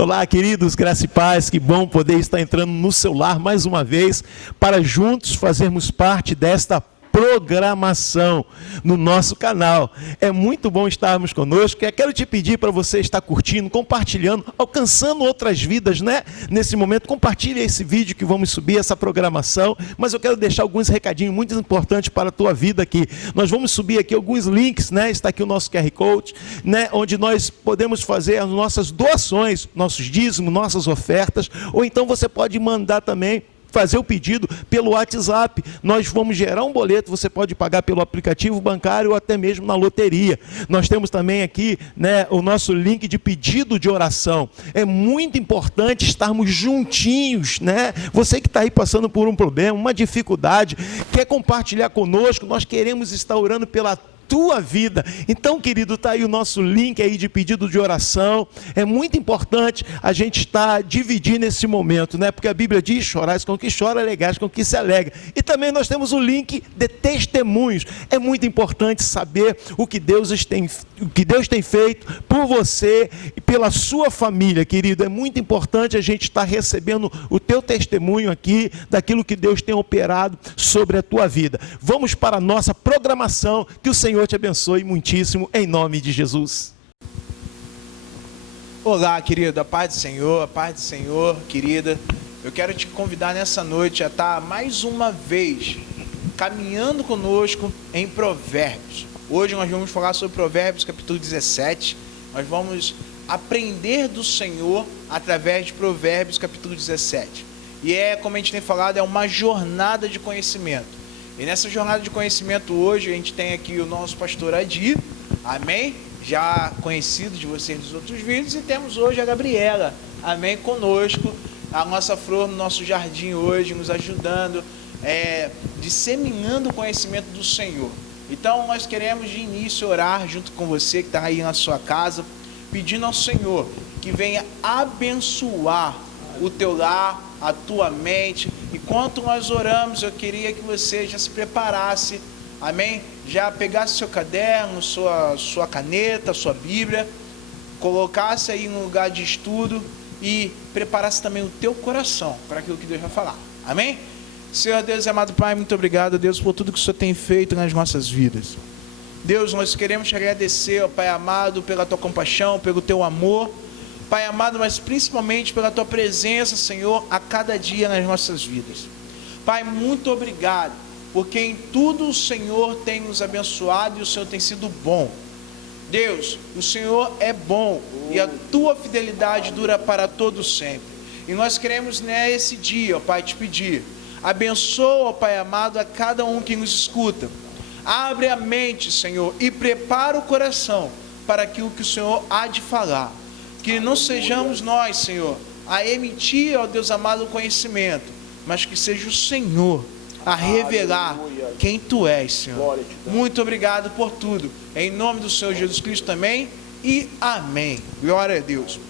Olá, queridos, graça e paz, que bom poder estar entrando no seu lar mais uma vez, para juntos fazermos parte desta programação no nosso canal. É muito bom estarmos conosco. Eu quero te pedir para você estar curtindo, compartilhando, alcançando outras vidas, né? Nesse momento, compartilhe esse vídeo que vamos subir, essa programação, mas eu quero deixar alguns recadinhos muito importantes para a tua vida aqui. Nós vamos subir aqui alguns links, né? Está aqui o nosso QR Code, né? Onde nós podemos fazer as nossas doações, nossos dízimos, nossas ofertas, ou então você pode mandar também, fazer o pedido pelo WhatsApp. Nós vamos gerar um boleto, você pode pagar pelo aplicativo bancário ou até mesmo na loteria. Nós temos também aqui, né, o nosso link de pedido de oração. É muito importante estarmos juntinhos, né? Você que está aí passando por um problema, uma dificuldade, quer compartilhar conosco, nós queremos estar orando pela tua vida. Então, querido, está aí o nosso link aí de pedido de oração. É muito importante a gente estar dividindo esse momento, né? Porque a Bíblia diz: chorais com o que chora, alegais com o que se alegra. E também nós temos o link de testemunhos. É muito importante saber o que Deus tem feito por você e pela sua família, querido. É muito importante a gente estar recebendo o teu testemunho aqui, daquilo que Deus tem operado sobre a tua vida. Vamos para a nossa programação, que o Senhor te abençoe muitíssimo, em nome de Jesus. Olá, querido, a paz do Senhor, querida. Eu quero te convidar nessa noite a estar mais uma vez caminhando conosco em Provérbios. Hoje nós vamos falar sobre Provérbios capítulo 17. Nós vamos aprender do Senhor através de Provérbios capítulo 17. E como a gente tem falado, é uma jornada de conhecimento. E nessa jornada de conhecimento hoje, a gente tem aqui o nosso pastor Adi, amém? Já conhecido de vocês nos outros vídeos. E temos hoje a Gabriela, amém? Conosco, a nossa flor no nosso jardim hoje, nos ajudando, disseminando o conhecimento do Senhor. Então, nós queremos de início orar junto com você que está aí na sua casa, pedindo ao Senhor que venha abençoar o teu lar, a tua mente. Enquanto nós oramos, eu queria que você já se preparasse, amém? Já pegasse seu caderno, sua caneta, sua Bíblia, colocasse aí no lugar de estudo e preparasse também o teu coração para aquilo que Deus vai falar, amém? Senhor Deus e amado Pai, muito obrigado, Deus, por tudo que o Senhor tem feito nas nossas vidas. Deus, nós queremos te agradecer, ó Pai amado, pela tua compaixão, pelo teu amor, Pai amado, mas principalmente pela tua presença, Senhor, a cada dia nas nossas vidas. Pai, muito obrigado, porque em tudo o Senhor tem nos abençoado e o Senhor tem sido bom. Deus, o Senhor é bom e a tua fidelidade dura para todo sempre. E nós queremos nesse dia, ó Pai, te pedir, abençoa, ó Pai amado, a cada um que nos escuta. Abre a mente, Senhor, e prepara o coração para aquilo que o Senhor há de falar. Que não sejamos nós, Senhor, a emitir, ó Deus amado, o conhecimento, mas que seja o Senhor a revelar quem Tu és, Senhor. Muito obrigado por tudo. Em nome do Senhor Jesus Cristo também, e amém. Glória a Deus.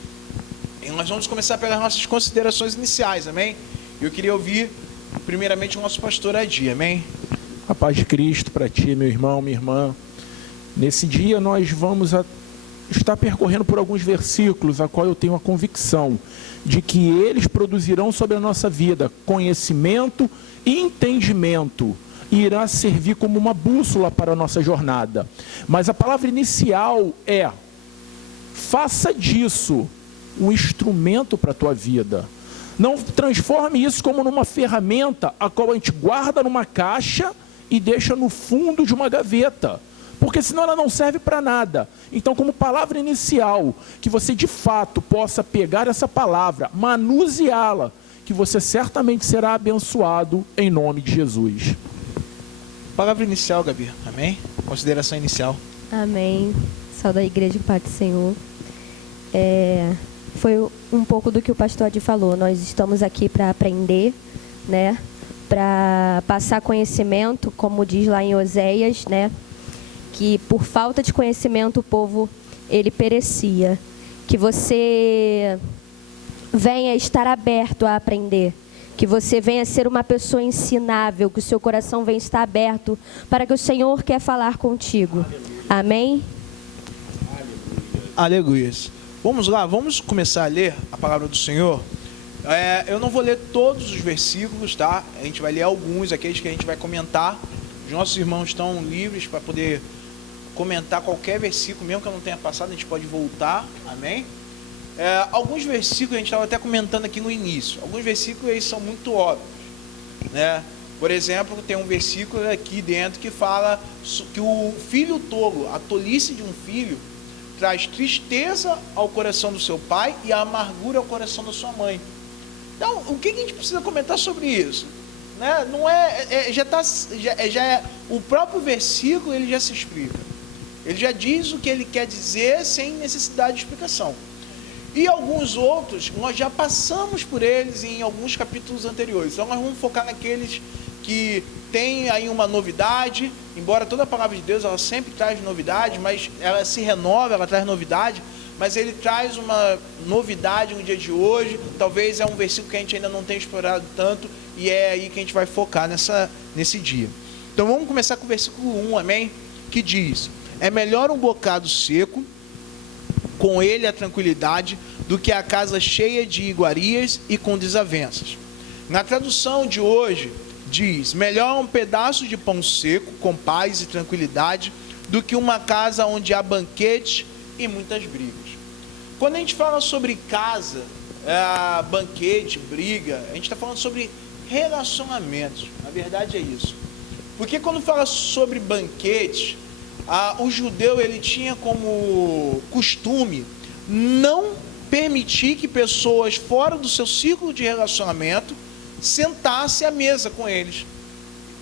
E nós vamos começar pelas nossas considerações iniciais, amém? Eu queria ouvir, primeiramente, o nosso pastor Adi, amém? A paz de Cristo para ti, meu irmão, minha irmã. Nesse dia nós vamos está percorrendo por alguns versículos, a qual eu tenho a convicção de que eles produzirão sobre a nossa vida conhecimento e entendimento, e irá servir como uma bússola para a nossa jornada. Mas a palavra inicial é: faça disso um instrumento para a tua vida. Não transforme isso como numa ferramenta a qual a gente guarda numa caixa e deixa no fundo de uma gaveta, porque senão ela não serve para nada. Então, como palavra inicial, que você de fato possa pegar essa palavra, manuseá-la, que você certamente será abençoado em nome de Jesus. Palavra inicial, Gabi, amém? Consideração inicial. Amém. Saúde da igreja, Pai do Senhor. Foi um pouco do que o pastor Adi falou. Nós estamos aqui para aprender, né? Para passar conhecimento, como diz lá em Oséias, né? Que por falta de conhecimento o povo, ele perecia. Que você venha estar aberto a aprender. Que você venha ser uma pessoa ensinável, que o seu coração venha estar aberto para que o Senhor quer falar contigo. Amém? Aleluia. Vamos lá, vamos começar a ler a palavra do Senhor. Eu não vou ler todos os versículos, tá? A gente vai ler alguns, aqueles que a gente vai comentar. Os nossos irmãos estão livres para poder comentar qualquer versículo, mesmo que eu não tenha passado, a gente pode voltar, amém? Alguns versículos, a gente estava até comentando aqui no início, alguns versículos eles são muito óbvios, né? Por exemplo, tem um versículo aqui dentro que fala que o filho tolo, a tolice de um filho, traz tristeza ao coração do seu pai e a amargura ao coração da sua mãe. Então, o que a gente precisa comentar sobre isso? Né? Não o próprio versículo ele já se explica. Ele já diz o que ele quer dizer sem necessidade de explicação. E alguns outros, nós já passamos por eles em alguns capítulos anteriores. Então, nós vamos focar naqueles que tem aí uma novidade, embora toda a palavra de Deus ela sempre traz novidade, mas ela se renova, ela traz novidade, mas ele traz uma novidade no dia de hoje. Talvez é um versículo que a gente ainda não tenha explorado tanto, e é aí que a gente vai focar nesse dia. Então vamos começar com o versículo 1, amém? Que diz: é melhor um bocado seco, com ele a tranquilidade, do que a casa cheia de iguarias e com desavenças. Na tradução de hoje, diz: melhor um pedaço de pão seco, com paz e tranquilidade, do que uma casa onde há banquete e muitas brigas. Quando a gente fala sobre casa, banquete, briga, a gente está falando sobre relacionamentos. Na verdade é isso. Porque quando fala sobre banquete, o judeu ele tinha como costume não permitir que pessoas fora do seu círculo de relacionamento sentassem à mesa com eles,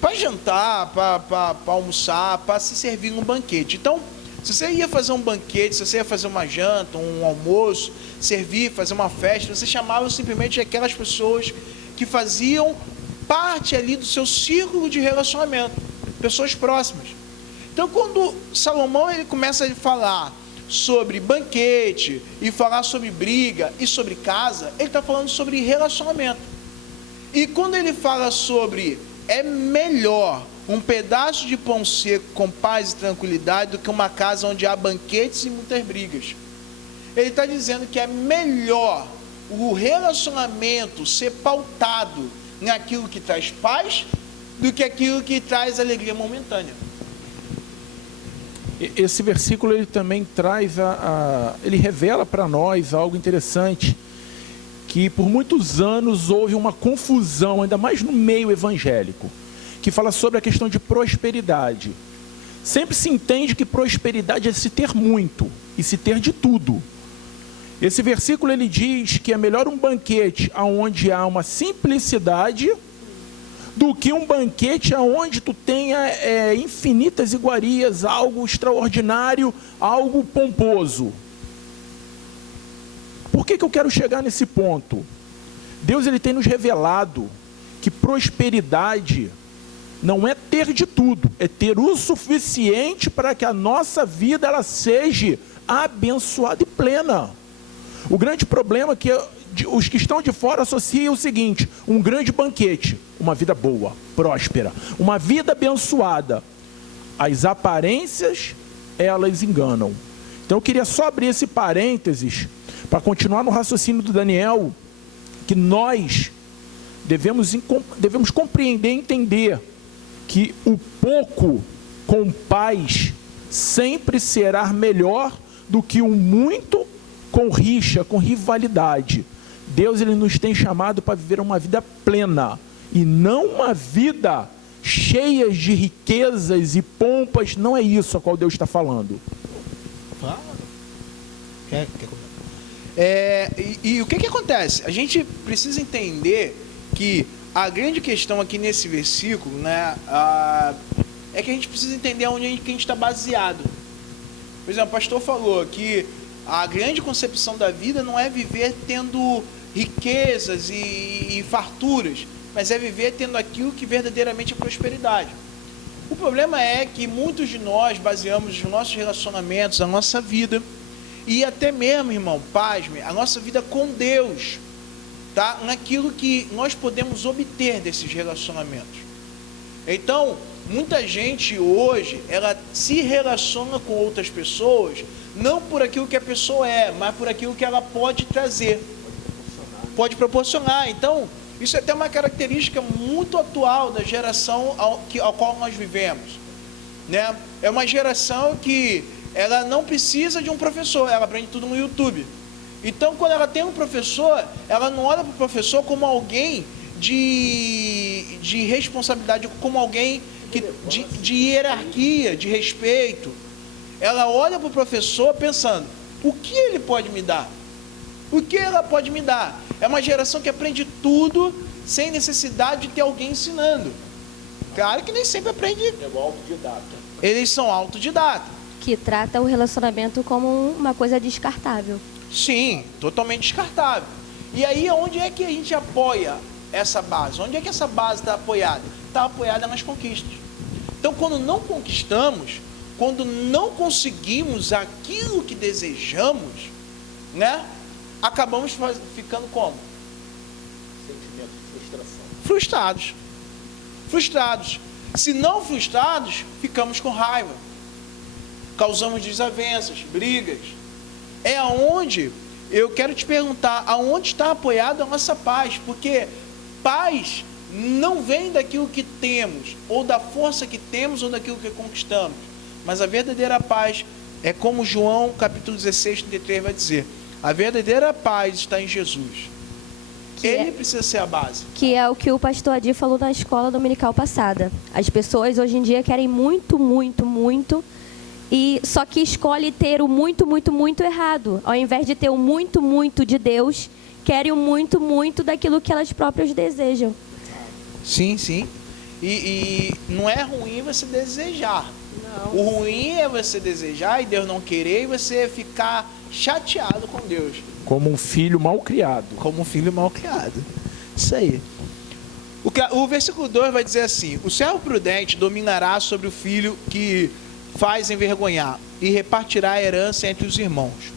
para jantar, para almoçar, para se servir num banquete. Então, se você ia fazer um banquete, se você ia fazer uma janta, um almoço, servir, fazer uma festa, você chamava simplesmente aquelas pessoas que faziam parte ali do seu círculo de relacionamento, pessoas próximas. Então, quando Salomão ele começa a falar sobre banquete, e falar sobre briga e sobre casa, ele está falando sobre relacionamento. E quando ele fala sobre é melhor um pedaço de pão seco com paz e tranquilidade do que uma casa onde há banquetes e muitas brigas, ele está dizendo que é melhor o relacionamento ser pautado naquilo que traz paz do que aquilo que traz alegria momentânea. Esse versículo ele também traz ele revela para nós algo interessante, que por muitos anos houve uma confusão, ainda mais no meio evangélico, que fala sobre a questão de prosperidade. Sempre se entende que prosperidade é se ter muito e se ter de tudo. Esse versículo ele diz que é melhor um banquete onde há uma simplicidade do que um banquete onde tu tenha infinitas iguarias, algo extraordinário, algo pomposo. Por que eu quero chegar nesse ponto? Deus ele tem nos revelado que prosperidade não é ter de tudo, é ter o suficiente para que a nossa vida ela seja abençoada e plena. O grande problema é que os que estão de fora associam o seguinte: um grande banquete, uma vida boa, próspera, uma vida abençoada. As aparências, elas enganam. Então eu queria só abrir esse parênteses para continuar no raciocínio do Daniel, que nós devemos compreender e entender que o pouco com paz sempre será melhor do que o muito com rixa, com rivalidade. Deus ele nos tem chamado para viver uma vida plena e não uma vida cheia de riquezas e pompas. Não é isso a qual Deus está falando. E o que acontece? A gente precisa entender que a grande questão aqui nesse versículo, né, é que a gente precisa entender onde que a gente está baseado. Por exemplo, o pastor falou que a grande concepção da vida não é viver tendo riquezas e farturas, mas é viver tendo aquilo que verdadeiramente é prosperidade. O problema é que muitos de nós baseamos os nossos relacionamentos, a nossa vida, e até mesmo, irmão, pasme, a nossa vida com Deus, tá? Naquilo que nós podemos obter desses relacionamentos. Então, muita gente hoje, ela se relaciona com outras pessoas não por aquilo que a pessoa é, mas por aquilo que ela pode trazer, pode proporcionar. Então, isso é até uma característica muito atual da geração ao qual nós vivemos, né? É uma geração que ela não precisa de um professor, ela aprende tudo no YouTube. Então, quando ela tem um professor, ela não olha para o professor como alguém de responsabilidade, como alguém de hierarquia, de respeito. Ela olha para o professor pensando, o que ele pode me dar? O que ela pode me dar? É uma geração que aprende tudo sem necessidade de ter alguém ensinando. Claro que nem sempre aprende. É o autodidata. Eles são autodidatas. Que trata o relacionamento como uma coisa descartável. Sim, totalmente descartável. E aí, onde é que a gente apoia essa base? Onde é que essa base está apoiada? Está apoiada nas conquistas. Então, quando não conquistamos, quando não conseguimos aquilo que desejamos, né? Acabamos ficando como? Sentimento de frustração. Frustrados. Frustrados. Se não frustrados, ficamos com raiva. Causamos desavenças, brigas. É aonde eu quero te perguntar, aonde está apoiada a nossa paz? Porque paz não vem daquilo que temos, ou da força que temos, ou daquilo que conquistamos. Mas a verdadeira paz é como João capítulo 16, 33 vai dizer. A verdadeira paz está em Jesus. Ele precisa ser a base. Que é o que o pastor Adi falou na escola dominical passada. As pessoas hoje em dia querem muito, muito, muito, e só que escolhe ter o muito, muito, muito errado. Ao invés de ter o muito, muito de Deus, querem o muito, muito daquilo que elas próprias desejam. Sim, sim. E não é ruim você desejar. Não. O ruim é você desejar e Deus não querer e você ficar chateado com Deus. Como um filho mal criado. Como um filho mal criado. Isso aí. O versículo 2 vai dizer assim: o servo prudente dominará sobre o filho que faz envergonhar e repartirá a herança entre os irmãos.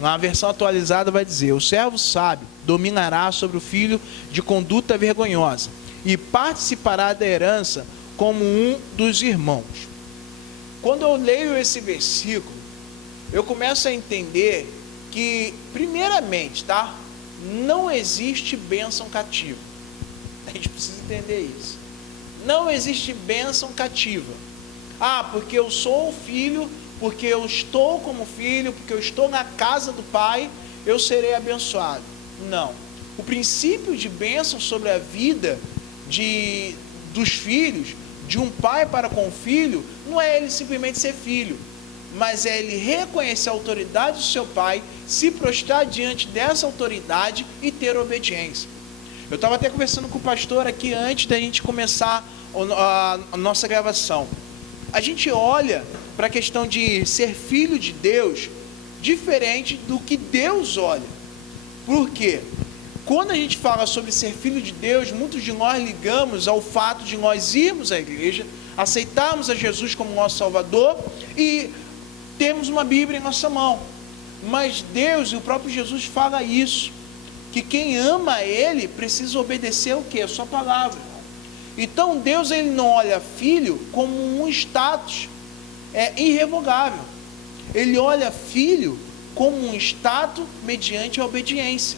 Na versão atualizada vai dizer: o servo sábio dominará sobre o filho de conduta vergonhosa e participará da herança como um dos irmãos. Quando eu leio esse versículo, eu começo a entender que, primeiramente, tá? Não existe bênção cativa. A gente precisa entender isso. Não existe bênção cativa. Ah, porque eu sou filho, porque eu estou como filho, porque eu estou na casa do Pai, eu serei abençoado. Não. O princípio de bênção sobre a vida dos filhos, de um pai para com o filho, não é ele simplesmente ser filho, mas é ele reconhecer a autoridade do seu pai, se prostrar diante dessa autoridade e ter obediência. Eu estava até conversando com o pastor aqui antes da gente começar a nossa gravação. A gente olha para a questão de ser filho de Deus diferente do que Deus olha. Por quê? Quando a gente fala sobre ser filho de Deus, muitos de nós ligamos ao fato de nós irmos à igreja, aceitarmos a Jesus como nosso Salvador e temos uma Bíblia em nossa mão. Mas Deus e o próprio Jesus fala isso, que quem ama Ele precisa obedecer o quê? A sua palavra. Então Deus, Ele não olha filho como um status irrevogável. Ele olha filho como um status mediante a obediência.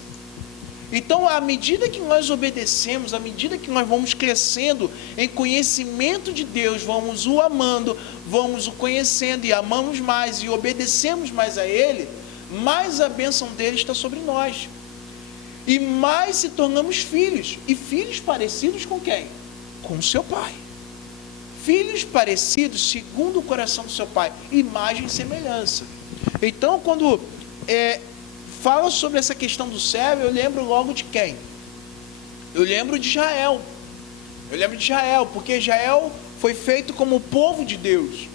Então, à medida que nós obedecemos, à medida que nós vamos crescendo em conhecimento de Deus, vamos o amando, vamos o conhecendo e amamos mais e obedecemos mais a Ele, mais a bênção dele está sobre nós. E mais se tornamos filhos. E filhos parecidos com quem? Com o seu pai. Filhos parecidos segundo o coração do seu pai. Imagem e semelhança. Então, quando fala sobre essa questão do servo, eu lembro logo de quem? Eu lembro de Israel. Eu lembro de Israel, porque Israel foi feito como o povo de Deus.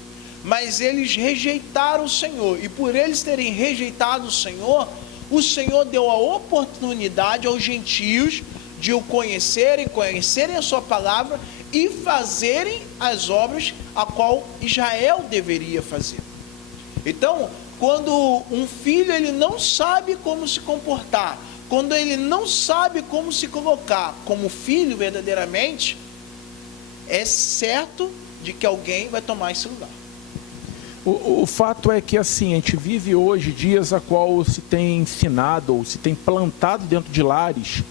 Mas eles rejeitaram o Senhor. E por eles terem rejeitado o Senhor deu a oportunidade aos gentios de o conhecerem a sua palavra e fazerem as obras a qual Israel deveria fazer. Então, quando um filho ele não sabe como se comportar, quando ele não sabe como se colocar como filho verdadeiramente, é certo de que alguém vai tomar esse lugar. O fato é que, assim, a gente vive hoje dias a qual se tem ensinado ou se tem plantado dentro de lares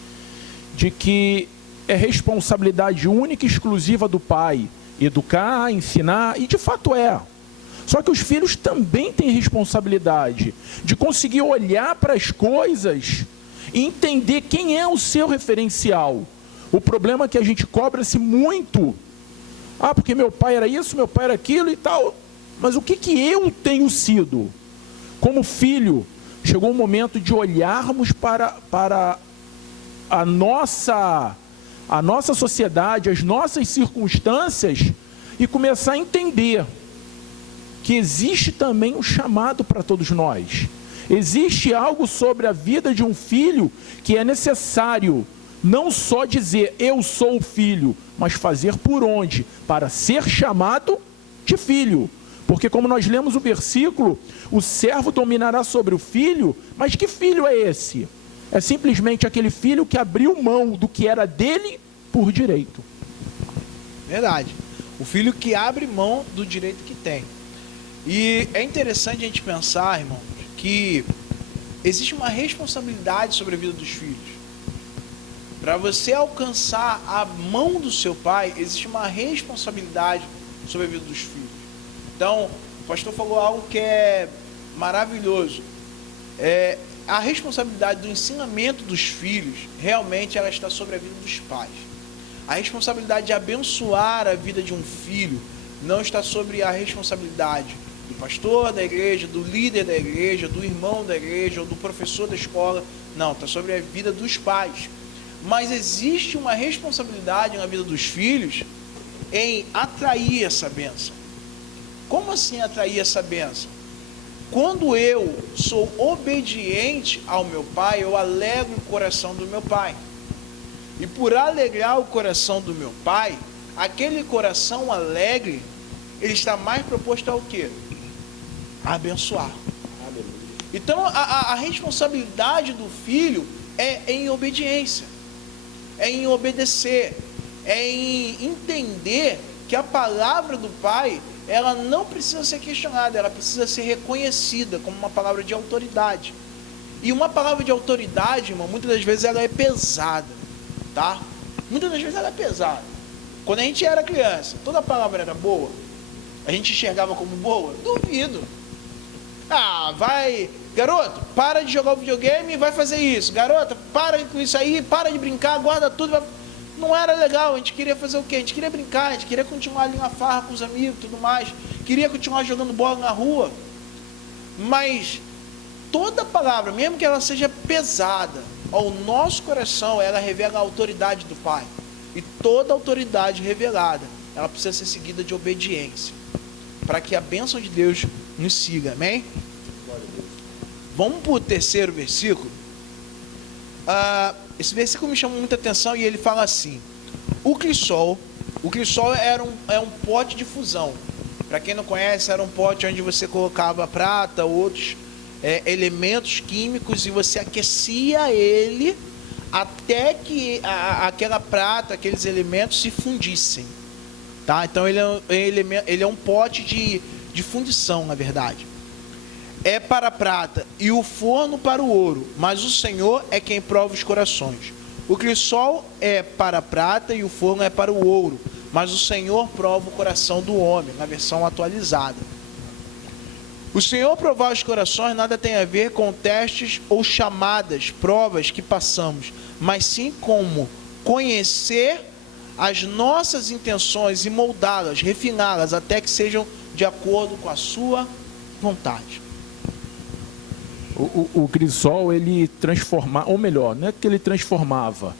de que é responsabilidade única e exclusiva do pai educar, ensinar, e de fato é. Só que os filhos também têm responsabilidade de conseguir olhar para as coisas e entender quem é o seu referencial. O problema é que a gente cobra-se muito. Ah, porque meu pai era isso, meu pai era aquilo e tal. Mas o que eu tenho sido? Como filho, chegou o momento de olharmos para a nossa sociedade, as nossas circunstâncias e começar a entender que existe também um chamado para todos nós. Existe algo sobre a vida de um filho que é necessário não só dizer eu sou o filho, mas fazer por onde? Para ser chamado de filho. Porque como nós lemos o versículo, o servo dominará sobre o filho, mas que filho é esse? É simplesmente aquele filho que abriu mão do que era dele por direito. Verdade. O filho que abre mão do direito que tem. E é interessante a gente pensar, irmão, que existe uma responsabilidade sobre a vida dos filhos. Para você alcançar a mão do seu pai, existe uma responsabilidade sobre a vida dos filhos. Então, o pastor falou algo que é maravilhoso. A responsabilidade do ensinamento dos filhos, realmente ela está sobre a vida dos pais. A responsabilidade de abençoar a vida de um filho não está sobre a responsabilidade do pastor da igreja, do líder da igreja, do irmão da igreja ou do professor da escola. Não, está sobre a vida dos pais. Mas existe uma responsabilidade na vida dos filhos em atrair essa bênção. Como assim atrair essa bênção? Quando eu sou obediente ao meu pai, eu alegro o coração do meu pai. E por alegrar o coração do meu pai, aquele coração alegre, ele está mais proposto ao quê? A abençoar. Então a responsabilidade do filho é em obediência, é em obedecer, é em entender que a palavra do pai, ela não precisa ser questionada, ela precisa ser reconhecida como uma palavra de autoridade. E uma palavra de autoridade, irmão, muitas das vezes ela é pesada, tá? Muitas das vezes ela é pesada. Quando a gente era criança, toda palavra era boa, a gente enxergava como boa? Duvido. Ah, vai, garoto, para de jogar o videogame e vai fazer isso. Garota, para com isso aí, para de brincar, guarda tudo, vai... Não era legal, a gente queria fazer o quê? A gente queria brincar, a gente queria continuar ali na farra com os amigos e tudo mais, queria continuar jogando bola na rua. Mas toda palavra, mesmo que ela seja pesada, ao nosso coração, ela revela a autoridade do Pai. E toda autoridade revelada, ela precisa ser seguida de obediência, para que a bênção de Deus nos siga, amém? Vamos para o terceiro versículo. Esse versículo me chama muita atenção e ele fala assim: o crisol é um pote de fusão. Para quem não conhece, era um pote onde você colocava prata, outros elementos químicos, e você aquecia ele até que aquela prata, aqueles elementos se fundissem, tá? Então ele é um pote de fundição, na verdade. É para a prata e o forno para o ouro, mas o Senhor é quem prova os corações. O crisol é para a prata e o forno é para o ouro, mas o Senhor prova o coração do homem, na versão atualizada. O Senhor provar os corações nada tem a ver com testes ou chamadas, provas que passamos, mas sim como conhecer as nossas intenções e moldá-las, refiná-las, até que sejam de acordo com a sua vontade. O crisol, ele transformava, ou melhor, não é que ele transformava,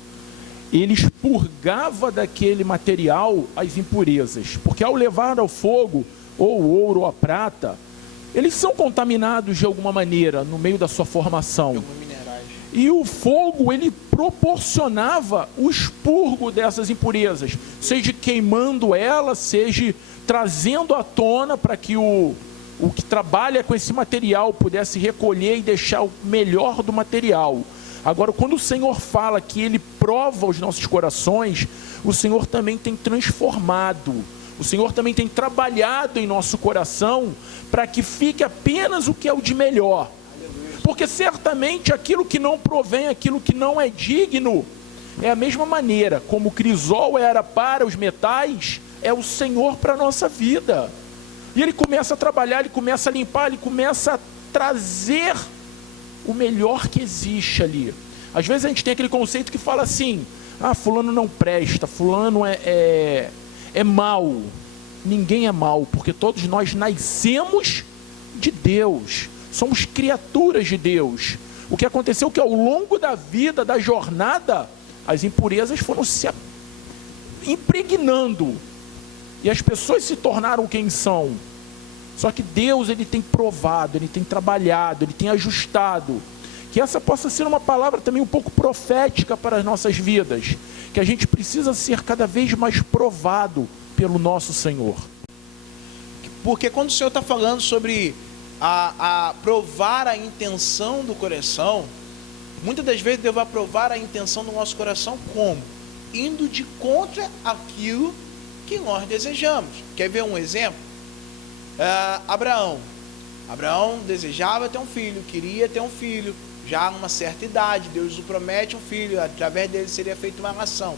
ele expurgava daquele material as impurezas, porque ao levar ao fogo, ou o ouro ou a prata, eles são contaminados de alguma maneira no meio da sua formação. E o fogo, ele proporcionava o expurgo dessas impurezas, seja queimando ela, seja trazendo à tona para que o que trabalha com esse material pudesse recolher e deixar o melhor do material. Agora, quando o Senhor fala que Ele prova os nossos corações, o Senhor também tem transformado O Senhor também tem trabalhado em nosso coração para que fique apenas o que é o de melhor. Porque certamente aquilo que não provém, aquilo que não é digno, é a mesma maneira como o crisol era para os metais, é o Senhor para a nossa vida. E Ele começa a trabalhar, Ele começa a limpar, Ele começa a trazer o melhor que existe ali. Às vezes a gente tem aquele conceito que fala assim: ah, fulano não presta, fulano é mau. Ninguém é mau, porque todos nós nascemos de Deus, somos criaturas de Deus. O que aconteceu é que ao longo da vida, da jornada, as impurezas foram se impregnando e as pessoas se tornaram quem são. Só que Deus, Ele tem provado, Ele tem trabalhado, Ele tem ajustado. Que essa possa ser uma palavra também um pouco profética para as nossas vidas, que a gente precisa ser cada vez mais provado pelo nosso Senhor. Porque quando o Senhor está falando sobre a provar a intenção do coração, muitas das vezes Deus vai provar a intenção do nosso coração como? Indo de contra aquilo que nós desejamos. Quer ver um exemplo? Abraão desejava ter um filho, queria ter um filho, já a uma certa idade. Deus o promete um filho, através dele seria feita uma nação.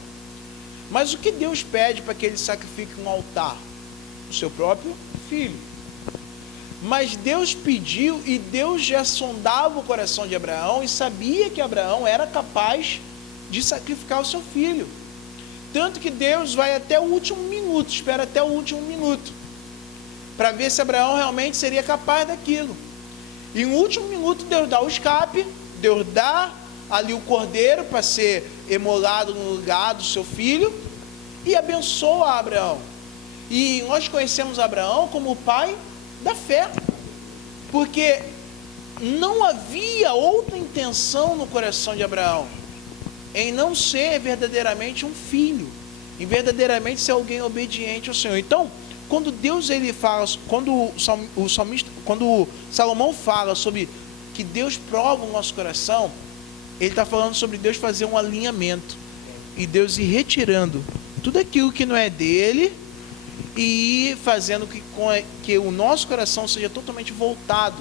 Mas o que Deus pede para que ele sacrifique um altar? O seu próprio filho. Mas Deus pediu, e Deus já sondava o coração de Abraão e sabia que Abraão era capaz de sacrificar o seu filho. Tanto que Deus vai até o último minuto, espera até o último minuto, para ver se Abraão realmente seria capaz daquilo. E no último minuto Deus dá o escape, Deus dá ali o cordeiro para ser emolado no lugar do seu filho e abençoa Abraão. E nós conhecemos Abraão como o pai da fé, porque não havia outra intenção no coração de Abraão em não ser verdadeiramente um filho, em verdadeiramente ser alguém obediente ao Senhor. Então, quando Deus ele fala, quando Salomão fala sobre que Deus prova o nosso coração, ele está falando sobre Deus fazer um alinhamento e Deus ir retirando tudo aquilo que não é dele e ir fazendo que o nosso coração seja totalmente voltado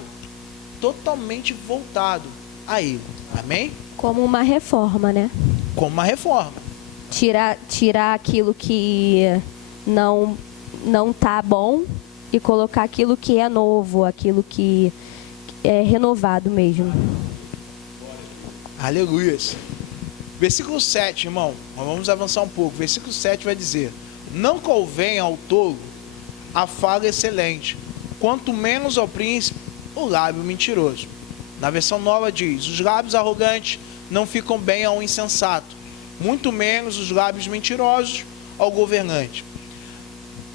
a Ele. Amém? Como uma reforma, né? Como uma reforma. Tirar aquilo que não tá bom e colocar aquilo que é novo, aquilo que é renovado mesmo. Aleluia. Versículo 7, irmão. Vamos avançar um pouco. Versículo 7 vai dizer: não convém ao tolo a fala excelente, quanto menos ao príncipe o lábio mentiroso. Na versão nova diz: os lábios arrogantes não ficam bem ao insensato, muito menos os lábios mentirosos ao governante.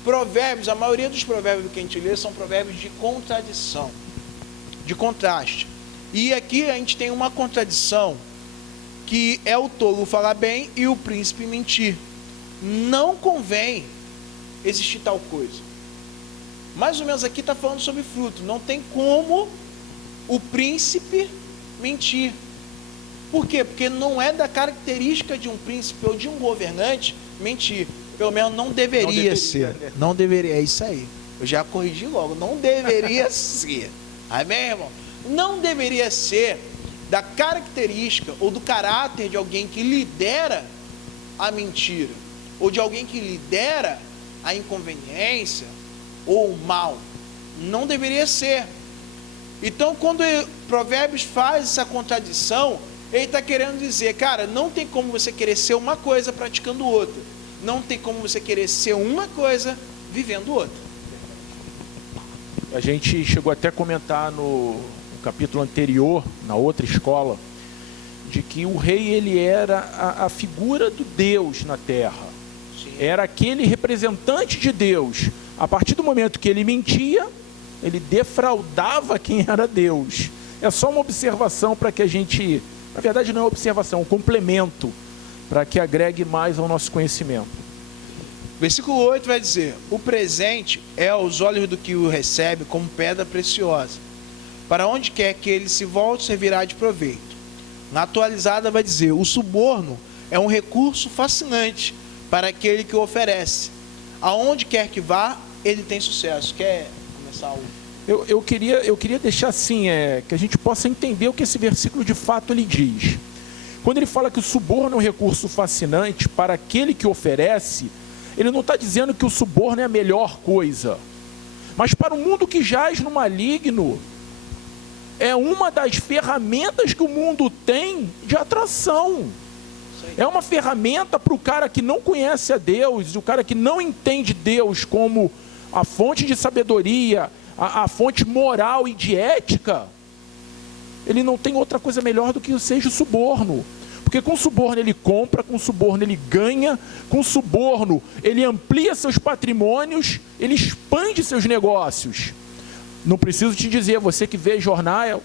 Provérbios, a maioria dos provérbios que a gente lê são provérbios de contradição, de contraste. E aqui a gente tem uma contradição, que é o tolo falar bem e o príncipe mentir. Não convém existir tal coisa. Mais ou menos aqui está falando sobre fruto. Não tem como o príncipe mentir. Por quê? Porque não é da característica de um príncipe ou de um governante mentir. Pelo menos não deveria ser. Né? Não deveria, é isso aí. Eu já corrigi logo. Não deveria ser. Amém, irmão? Não deveria ser da característica ou do caráter de alguém que lidera a mentira, ou de alguém que lidera a inconveniência ou o mal. Não deveria ser. Então, quando Provérbios faz essa contradição, ele está querendo dizer, cara, não tem como você querer ser uma coisa praticando outra. Não tem como você querer ser uma coisa vivendo outra. A gente chegou até a comentar no capítulo anterior, na outra escola, de que o rei ele era a figura do Deus na terra. Sim. Era aquele representante de Deus. A partir do momento que ele mentia, ele defraudava quem era Deus. É só uma observação para que a gente, na verdade não é observação, é um complemento, para que agregue mais ao nosso conhecimento. Versículo 8 vai dizer: o presente é aos olhos do que o recebe como pedra preciosa. Para onde quer que ele se volte, servirá de proveito. Na atualizada vai dizer: o suborno é um recurso fascinante para aquele que o oferece. aonde quer que vá, ele tem sucesso. Quer começar o... Eu queria deixar assim, que a gente possa entender o que esse versículo de fato ele diz. Quando ele fala que o suborno é um recurso fascinante para aquele que oferece, ele não está dizendo que o suborno é a melhor coisa. Mas para o mundo que jaz no maligno, é uma das ferramentas que o mundo tem de atração. É uma ferramenta para o cara que não conhece a Deus, o cara que não entende Deus como a fonte de sabedoria, a fonte moral e de ética. Ele não tem outra coisa melhor do que seja o suborno. Porque com suborno ele compra, com suborno ele ganha, com suborno ele amplia seus patrimônios, ele expande seus negócios. Não preciso te dizer, você que vê jornal,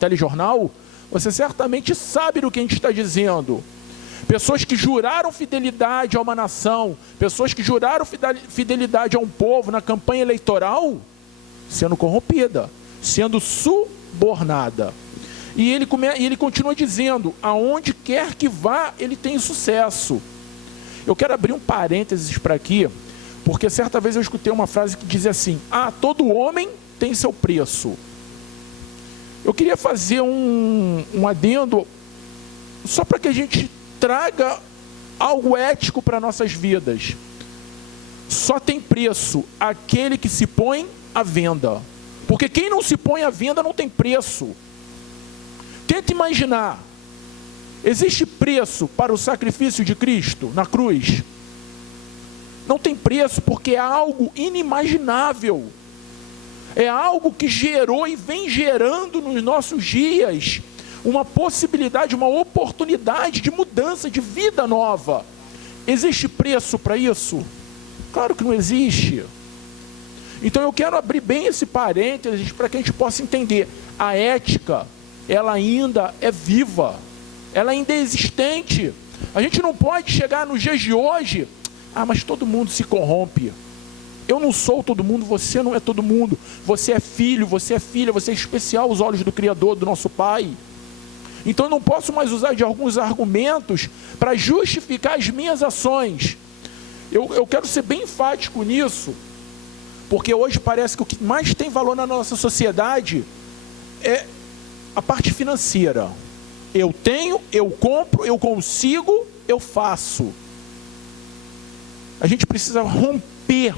telejornal, você certamente sabe do que a gente está dizendo. Pessoas que juraram fidelidade a uma nação, pessoas que juraram fidelidade a um povo na campanha eleitoral, sendo corrompida, sendo subornada. E ele continua dizendo, aonde quer que vá, ele tem sucesso. Eu quero abrir um parênteses para aqui, porque certa vez eu escutei uma frase que dizia assim, todo homem tem seu preço. Eu queria fazer um adendo, só para que a gente traga algo ético para nossas vidas. Só tem preço aquele que se põe à venda. Porque quem não se põe à venda não tem preço. Tenta imaginar, existe preço para o sacrifício de Cristo na cruz? Não tem preço porque é algo inimaginável. É algo que gerou e vem gerando nos nossos dias uma possibilidade, uma oportunidade de mudança, de vida nova. Existe preço para isso? Claro que não existe. Então eu quero abrir bem esse parênteses para que a gente possa entender. A ética, ela ainda é viva, ela ainda é existente. A gente não pode chegar nos dias de hoje, mas todo mundo se corrompe. Eu não sou todo mundo, você não é todo mundo. Você é filho, você é filha, você é especial aos olhos do Criador, do nosso Pai. Então eu não posso mais usar de alguns argumentos para justificar as minhas ações. Eu quero ser bem enfático nisso, porque hoje parece que o que mais tem valor na nossa sociedade é a parte financeira. Eu tenho, eu compro, eu consigo, eu faço. A gente precisa romper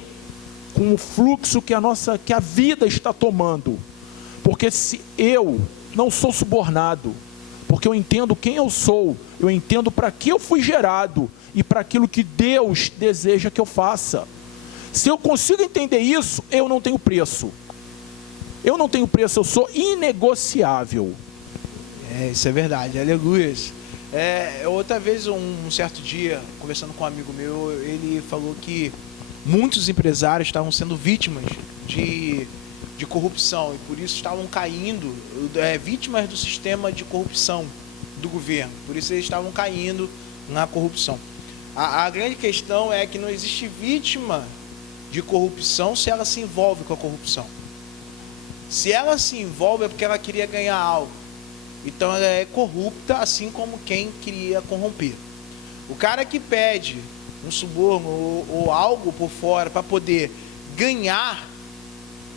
com o fluxo que a vida está tomando. Porque se eu não sou subornado, porque eu entendo quem eu sou, eu entendo para que eu fui gerado e para aquilo que Deus deseja que eu faça. Se eu consigo entender isso, eu não tenho preço. Eu não tenho preço, eu sou inegociável. Isso é verdade, aleluia. Outra vez, um certo dia, conversando com um amigo meu, ele falou que muitos empresários estavam sendo vítimas de corrupção e por isso estavam caindo, vítimas do sistema de corrupção do governo, por isso eles estavam caindo na corrupção. A grande questão é que não existe vítima de corrupção se ela se envolve com a corrupção. Se ela se envolve é porque ela queria ganhar algo. Então ela é corrupta, assim como quem queria corromper. O cara que pede um suborno ou algo por fora para poder ganhar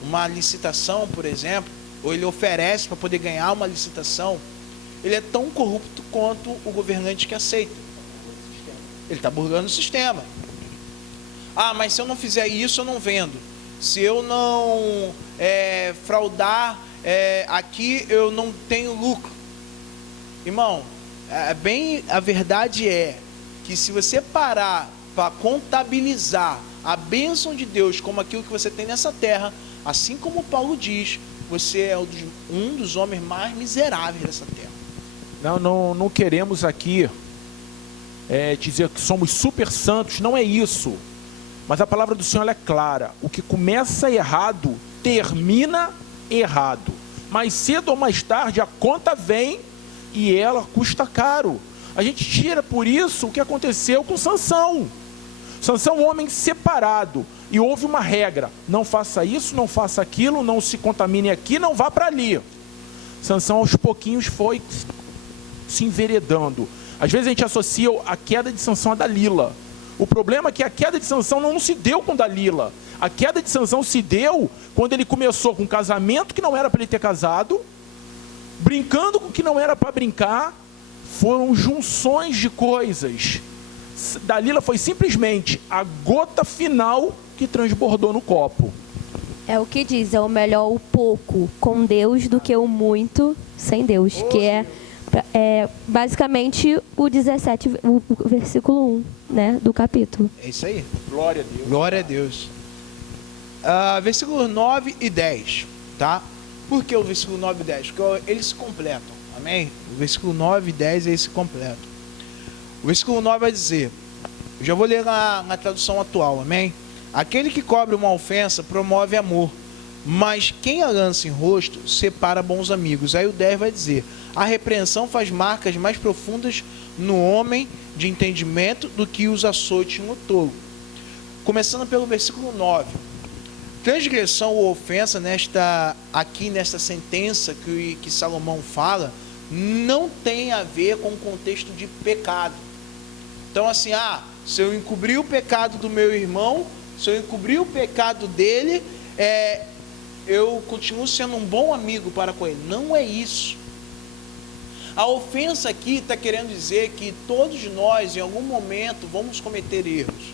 uma licitação, por exemplo, ou ele oferece para poder ganhar uma licitação, ele é tão corrupto quanto o governante que aceita. Ele está burlando o sistema. Mas se eu não fizer isso, eu não vendo. Se eu não fraudar aqui, eu não tenho lucro. Irmão, a verdade é que se você parar para contabilizar a bênção de Deus como aquilo que você tem nessa terra, assim como Paulo diz, você é um dos homens mais miseráveis dessa terra. Não queremos aqui dizer que somos super santos, não é isso. Mas a palavra do Senhor é clara. O que começa errado, termina errado. Mais cedo ou mais tarde a conta vem e ela custa caro. A gente tira por isso o que aconteceu com Sansão. Sansão é um homem separado. E houve uma regra. Não faça isso, não faça aquilo, não se contamine aqui, não vá para ali. Sansão aos pouquinhos foi se enveredando. Às vezes a gente associa a queda de Sansão a Dalila. O problema é que a queda de Sansão não se deu com Dalila. A queda de Sansão se deu quando ele começou com um casamento que não era para ele ter casado, brincando com o que não era para brincar. Foram junções de coisas. Dalila foi simplesmente a gota final que transbordou no copo. É o que diz, é o melhor o pouco com Deus do que o muito sem Deus, que é basicamente o 17, o versículo 1, né, do capítulo. É isso aí. Glória a Deus. Glória a Deus. Versículos 9 e 10, tá? Por que o versículo 9 e 10? Porque eles se completam, amém? O versículo 9 e 10 eles se completam. O versículo 9 vai dizer, eu já vou ler na tradução atual, amém? Aquele que cobre uma ofensa promove amor, mas quem a lança em rosto separa bons amigos. Aí o 10 vai dizer, a repreensão faz marcas mais profundas no homem de entendimento do que os açoites no tolo. Começando pelo versículo 9. Transgressão ou ofensa nesta sentença que Salomão fala, não tem a ver com o contexto de pecado. Então assim, se eu encobrir o pecado do meu irmão, se eu encobrir o pecado dele, eu continuo sendo um bom amigo para com ele. Não é isso. A ofensa aqui está querendo dizer que todos nós, em algum momento, vamos cometer erros.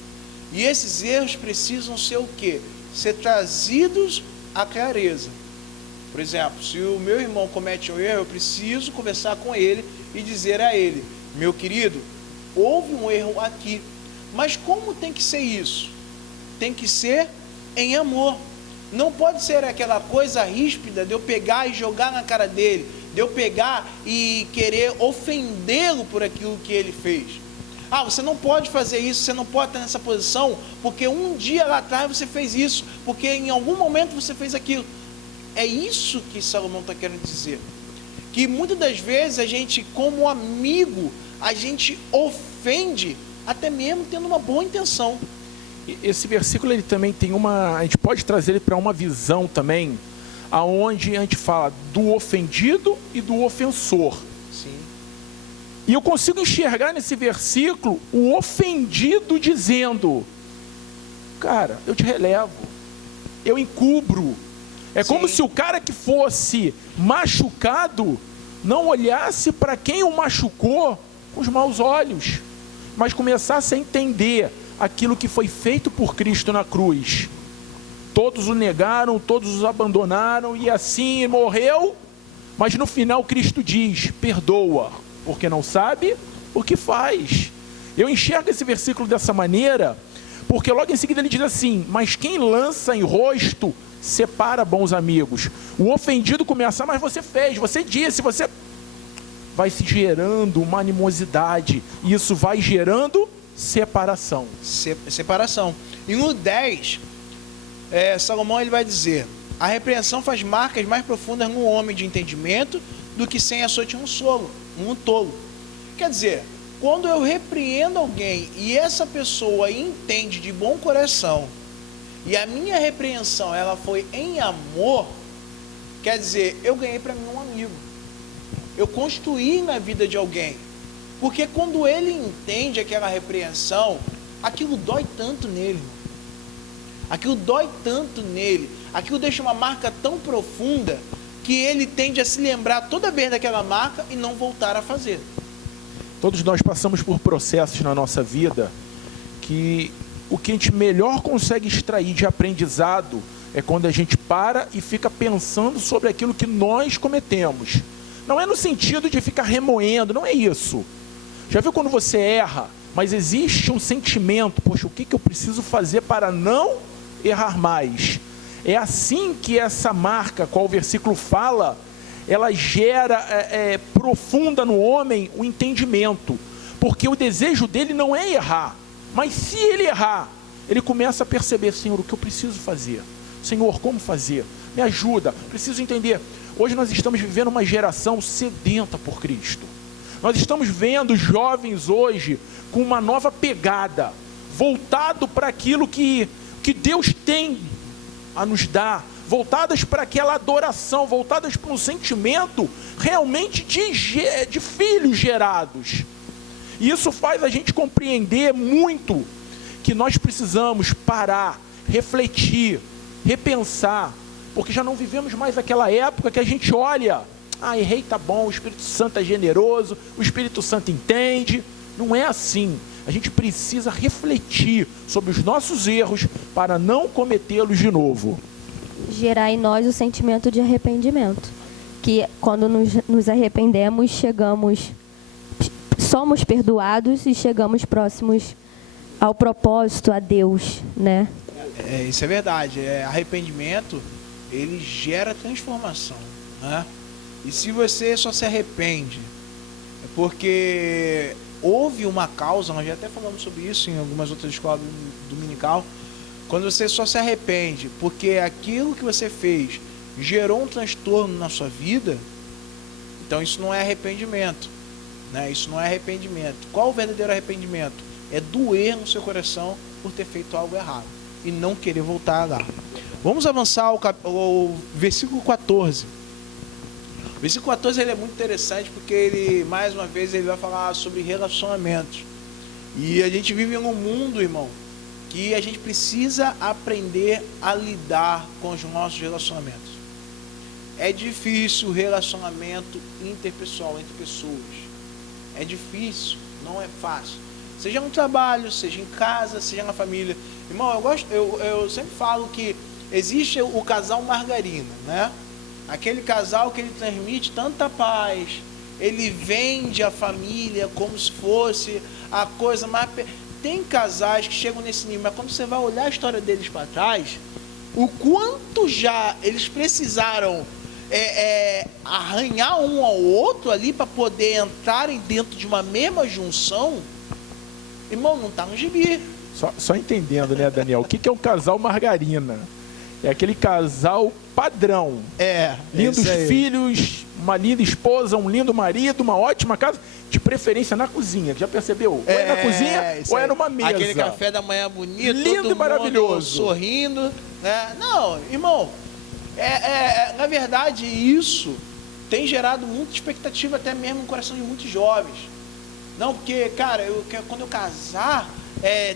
E esses erros precisam ser o quê? Ser trazidos à clareza. Por exemplo, se o meu irmão comete um erro, eu preciso conversar com ele e dizer a ele, meu querido, houve um erro aqui. Mas como tem que ser isso? Tem que ser em amor. Não pode ser aquela coisa ríspida de eu pegar e jogar na cara dele, de eu pegar e querer ofendê-lo por aquilo que ele fez. Você não pode fazer isso, você não pode estar nessa posição, porque um dia lá atrás você fez isso, porque em algum momento você fez aquilo. É isso que Salomão está querendo dizer. Que muitas das vezes a gente, como amigo, a gente ofende, até mesmo tendo uma boa intenção. Esse versículo ele também tem a gente pode trazer ele para uma visão também, aonde a gente fala do ofendido e do ofensor. Sim. E eu consigo enxergar nesse versículo o ofendido dizendo, cara, eu te relevo, eu encubro. É como se o cara que fosse machucado não olhasse para quem o machucou com os maus olhos, mas começasse a entender aquilo que foi feito por Cristo na cruz. Todos o negaram, todos o abandonaram e assim morreu, mas no final Cristo diz, perdoa, porque não sabe o que faz. Eu enxergo esse versículo dessa maneira, porque logo em seguida ele diz assim, mas quem lança em rosto separa bons amigos. O ofendido começa, mas você fez, você disse, você... Vai se gerando uma animosidade, e isso vai gerando separação. Separação. E no 10, Salomão ele vai dizer, a repreensão faz marcas mais profundas no homem de entendimento do que sem açoite um tolo. Quer dizer, quando eu repreendo alguém e essa pessoa entende de bom coração, e a minha repreensão ela foi em amor, quer dizer, eu ganhei para mim um amigo. Eu construí na vida de alguém. Porque quando ele entende aquela repreensão, aquilo dói tanto nele, irmão. Aquilo dói tanto nele. Aquilo deixa uma marca tão profunda que ele tende a se lembrar toda vez daquela marca e não voltar a fazer. Todos nós passamos por processos na nossa vida que o que a gente melhor consegue extrair de aprendizado é quando a gente para e fica pensando sobre aquilo que nós cometemos. Não é no sentido de ficar remoendo, não é isso. Já viu quando você erra, mas existe um sentimento, poxa, o que eu preciso fazer para não errar mais? É assim que essa marca, qual o versículo fala, ela gera profunda no homem o entendimento. Porque o desejo dele não é errar, mas se ele errar, ele começa a perceber, Senhor, o que eu preciso fazer? Senhor, como fazer? Me ajuda, preciso entender. Hoje nós estamos vivendo uma geração sedenta por Cristo. Nós estamos vendo jovens hoje com uma nova pegada, voltado para aquilo que Deus tem a nos dar, voltadas para aquela adoração, voltadas para um sentimento realmente de filhos gerados. E isso faz a gente compreender muito que nós precisamos parar, refletir, repensar, porque já não vivemos mais aquela época que a gente olha, errei, tá bom, o Espírito Santo é generoso, o Espírito Santo entende. Não é assim. A gente precisa refletir sobre os nossos erros para não cometê-los de novo. Gerar em nós o sentimento de arrependimento, que quando nos arrependemos, somos perdoados e chegamos próximos ao propósito, a Deus, né? Isso é verdade. Arrependimento, ele gera transformação, né? E se você só se arrepende, é porque houve uma causa, nós já até falamos sobre isso em algumas outras escolas dominical, quando você só se arrepende porque aquilo que você fez gerou um transtorno na sua vida, então isso não é arrependimento, né? Isso não é arrependimento. Qual o verdadeiro arrependimento? É doer no seu coração por ter feito algo errado e não querer voltar lá. Vamos avançar ao versículo 14. O versículo 14 ele é muito interessante porque ele, mais uma vez, ele vai falar sobre relacionamentos. E a gente vive em um mundo, irmão, que a gente precisa aprender a lidar com os nossos relacionamentos. É difícil o relacionamento interpessoal, entre pessoas. É difícil, não é fácil. Seja no trabalho, seja em casa, seja na família. Irmão, eu sempre falo que existe o casal margarina, né? Aquele casal que ele transmite tanta paz, ele vende a família como se fosse a coisa mais... Tem casais que chegam nesse nível, mas quando você vai olhar a história deles para trás, o quanto já eles precisaram arranhar um ao outro ali para poder entrarem dentro de uma mesma junção, irmão, não está no gibi. Só entendendo, né, Daniel, o que é um casal margarina? É aquele casal padrão. Lindos filhos, uma linda esposa, um lindo marido, uma ótima casa, de preferência na cozinha. Já percebeu? Ou é na cozinha, ou é numa mesa. Aquele café da manhã bonito, lindo e maravilhoso, sorrindo, né? Não, irmão, na verdade isso tem gerado muita expectativa até mesmo no coração de muitos jovens. Não, porque, cara, quando eu casar,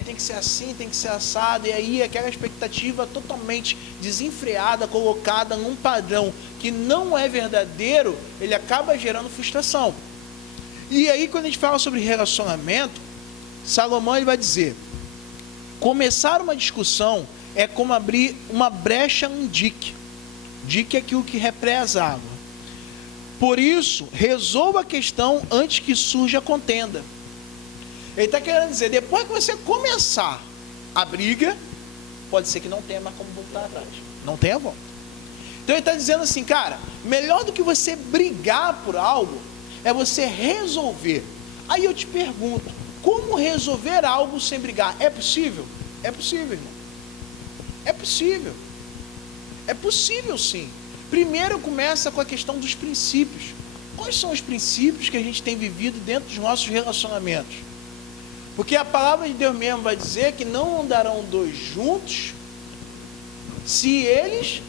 tem que ser assim, tem que ser assado, e aí aquela expectativa totalmente desenfreada, colocada num padrão que não é verdadeiro, ele acaba gerando frustração. E aí quando a gente fala sobre relacionamento, Salomão ele vai dizer: começar uma discussão é como abrir uma brecha num dique. Dique é aquilo que represa a água. Por isso, resolva a questão antes que surja a contenda. Ele está querendo dizer, depois que você começar a briga, pode ser que não tenha mais como voltar atrás. Não tenha volta. Então ele está dizendo assim, cara, melhor do que você brigar por algo, é você resolver. Aí eu te pergunto, como resolver algo sem brigar? É possível? É possível, irmão. É possível. É possível sim. Primeiro começa com a questão dos princípios. Quais são os princípios que a gente tem vivido dentro dos nossos relacionamentos? Porque a palavra de Deus mesmo vai dizer que não andarão dois juntos se eles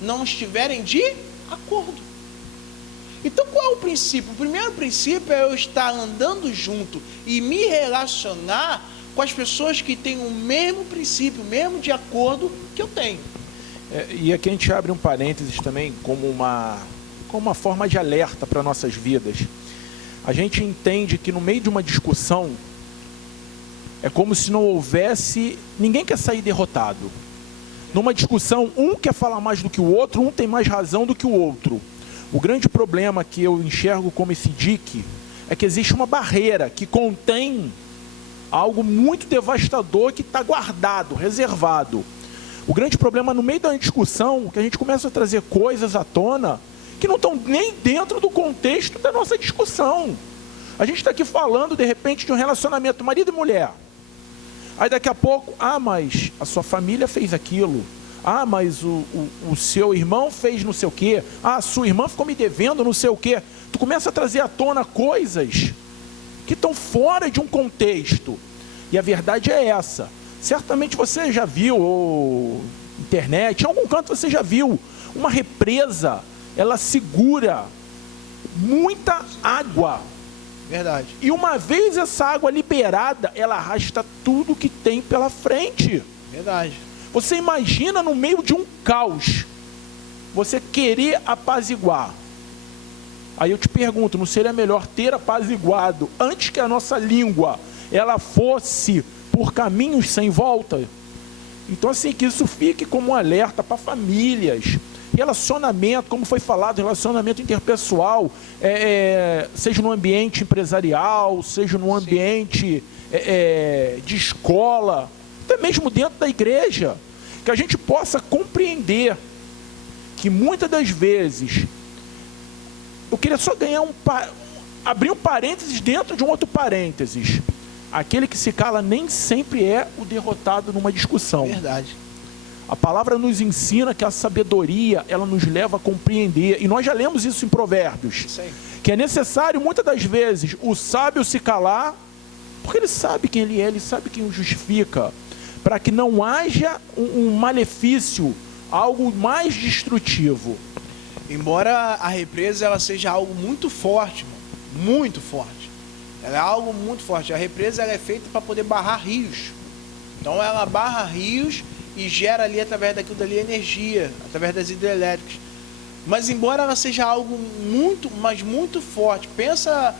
não estiverem de acordo. Então qual é o princípio? O primeiro princípio é eu estar andando junto e me relacionar com as pessoas que têm o mesmo princípio, o mesmo de acordo que eu tenho. E aqui a gente abre um parênteses também como uma forma de alerta para nossas vidas. A gente entende que no meio de uma discussão é como se não houvesse... Ninguém quer sair derrotado. Numa discussão, um quer falar mais do que o outro, um tem mais razão do que o outro. O grande problema que eu enxergo como esse dique é que existe uma barreira que contém algo muito devastador que está guardado, reservado. O grande problema no meio da discussão, que a gente começa a trazer coisas à tona que não estão nem dentro do contexto da nossa discussão. A gente está aqui falando, de repente, de um relacionamento marido e mulher. Aí daqui a pouco, mas a sua família fez aquilo. Mas o seu irmão fez não sei o quê. A sua irmã ficou me devendo não sei o quê. Tu começa a trazer à tona coisas que estão fora de um contexto. E a verdade é essa. Certamente você já viu, ou internet, em algum canto você já viu, uma represa, ela segura muita água Verdade. E uma vez essa água liberada, ela arrasta tudo que tem pela frente. Verdade. Você imagina no meio de um caos, você querer apaziguar. Aí eu te pergunto, não seria melhor ter apaziguado antes que a nossa língua ela fosse por caminhos sem volta? Então assim, que isso fique como um alerta para famílias. Relacionamento, como foi falado, relacionamento interpessoal, seja no ambiente empresarial, seja no ambiente de escola, até mesmo dentro da igreja, que a gente possa compreender que muitas das vezes, eu queria só ganhar abrir um parênteses dentro de um outro parênteses. Aquele que se cala nem sempre é o derrotado numa discussão. Verdade. A palavra nos ensina que a sabedoria, ela nos leva a compreender, e nós já lemos isso em Provérbios, Isso aí. que é necessário muitas das vezes o sábio se calar, porque ele sabe quem ele é, ele sabe quem o justifica, para que não haja um malefício, algo mais destrutivo. Embora a represa ela seja algo muito forte, mano, muito forte. Ela é algo muito forte. A represa ela é feita para poder barrar rios. Então ela barra rios e gera ali, através daquilo dali, energia, através das hidrelétricas. Mas embora ela seja algo muito, mas muito forte, pensa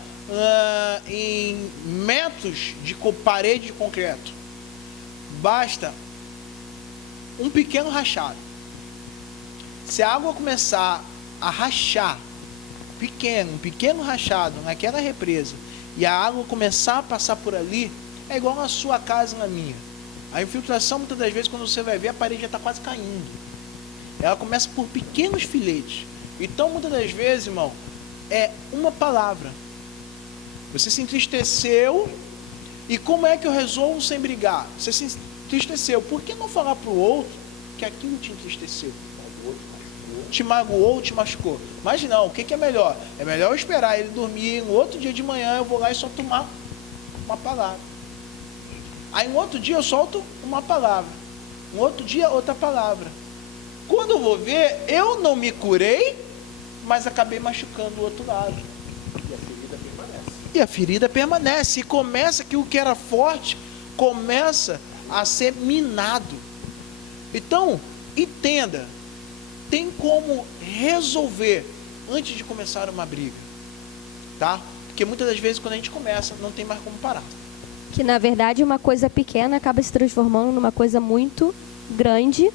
em metros de parede de concreto. Basta um pequeno rachado. Se a água começar a rachar, um pequeno rachado naquela represa, e a água começar a passar por ali, é igual na sua casa e na minha. A infiltração, muitas das vezes, quando você vai ver, a parede já está quase caindo. Ela começa por pequenos filetes. Então, muitas das vezes, irmão, é uma palavra. Você se entristeceu, e como é que eu resolvo sem brigar? Você se entristeceu. Por que não falar para o outro que aquilo te entristeceu? Te magoou, te machucou. Mas não, o que é melhor? É melhor eu esperar ele dormir, no outro dia de manhã eu vou lá e só tomar uma palavra. Aí no outro dia eu solto uma palavra. No outro dia, outra palavra. Quando eu vou ver, eu não me curei, mas acabei machucando o outro lado. E a ferida permanece. E a ferida permanece. E começa que o que era forte começa a ser minado. Então, entenda, tem como resolver antes de começar uma briga. Tá? Porque muitas das vezes quando a gente começa, não tem mais como parar. Que na verdade uma coisa pequena acaba se transformando numa coisa muito grande,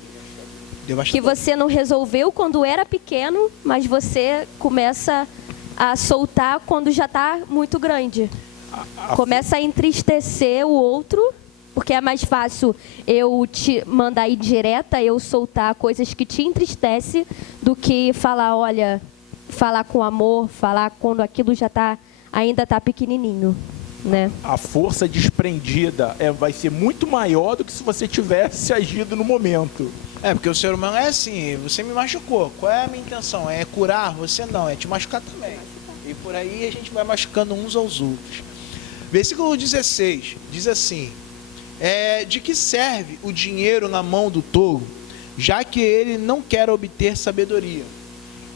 que você não resolveu quando era pequeno, mas você começa a soltar quando já está muito grande. Começa a entristecer o outro, porque é mais fácil eu te mandar indireta, eu soltar coisas que te entristecem, do que falar, olha, falar com amor, falar quando aquilo já ainda está pequenininho. Né? A força desprendida vai ser muito maior do que se você tivesse agido no momento. Porque o ser humano é assim, você me machucou, qual é a minha intenção? É curar? Você não, é te machucar também. E por aí a gente vai machucando uns aos outros. Versículo 16, diz assim: de que serve o dinheiro na mão do tolo, já que ele não quer obter sabedoria?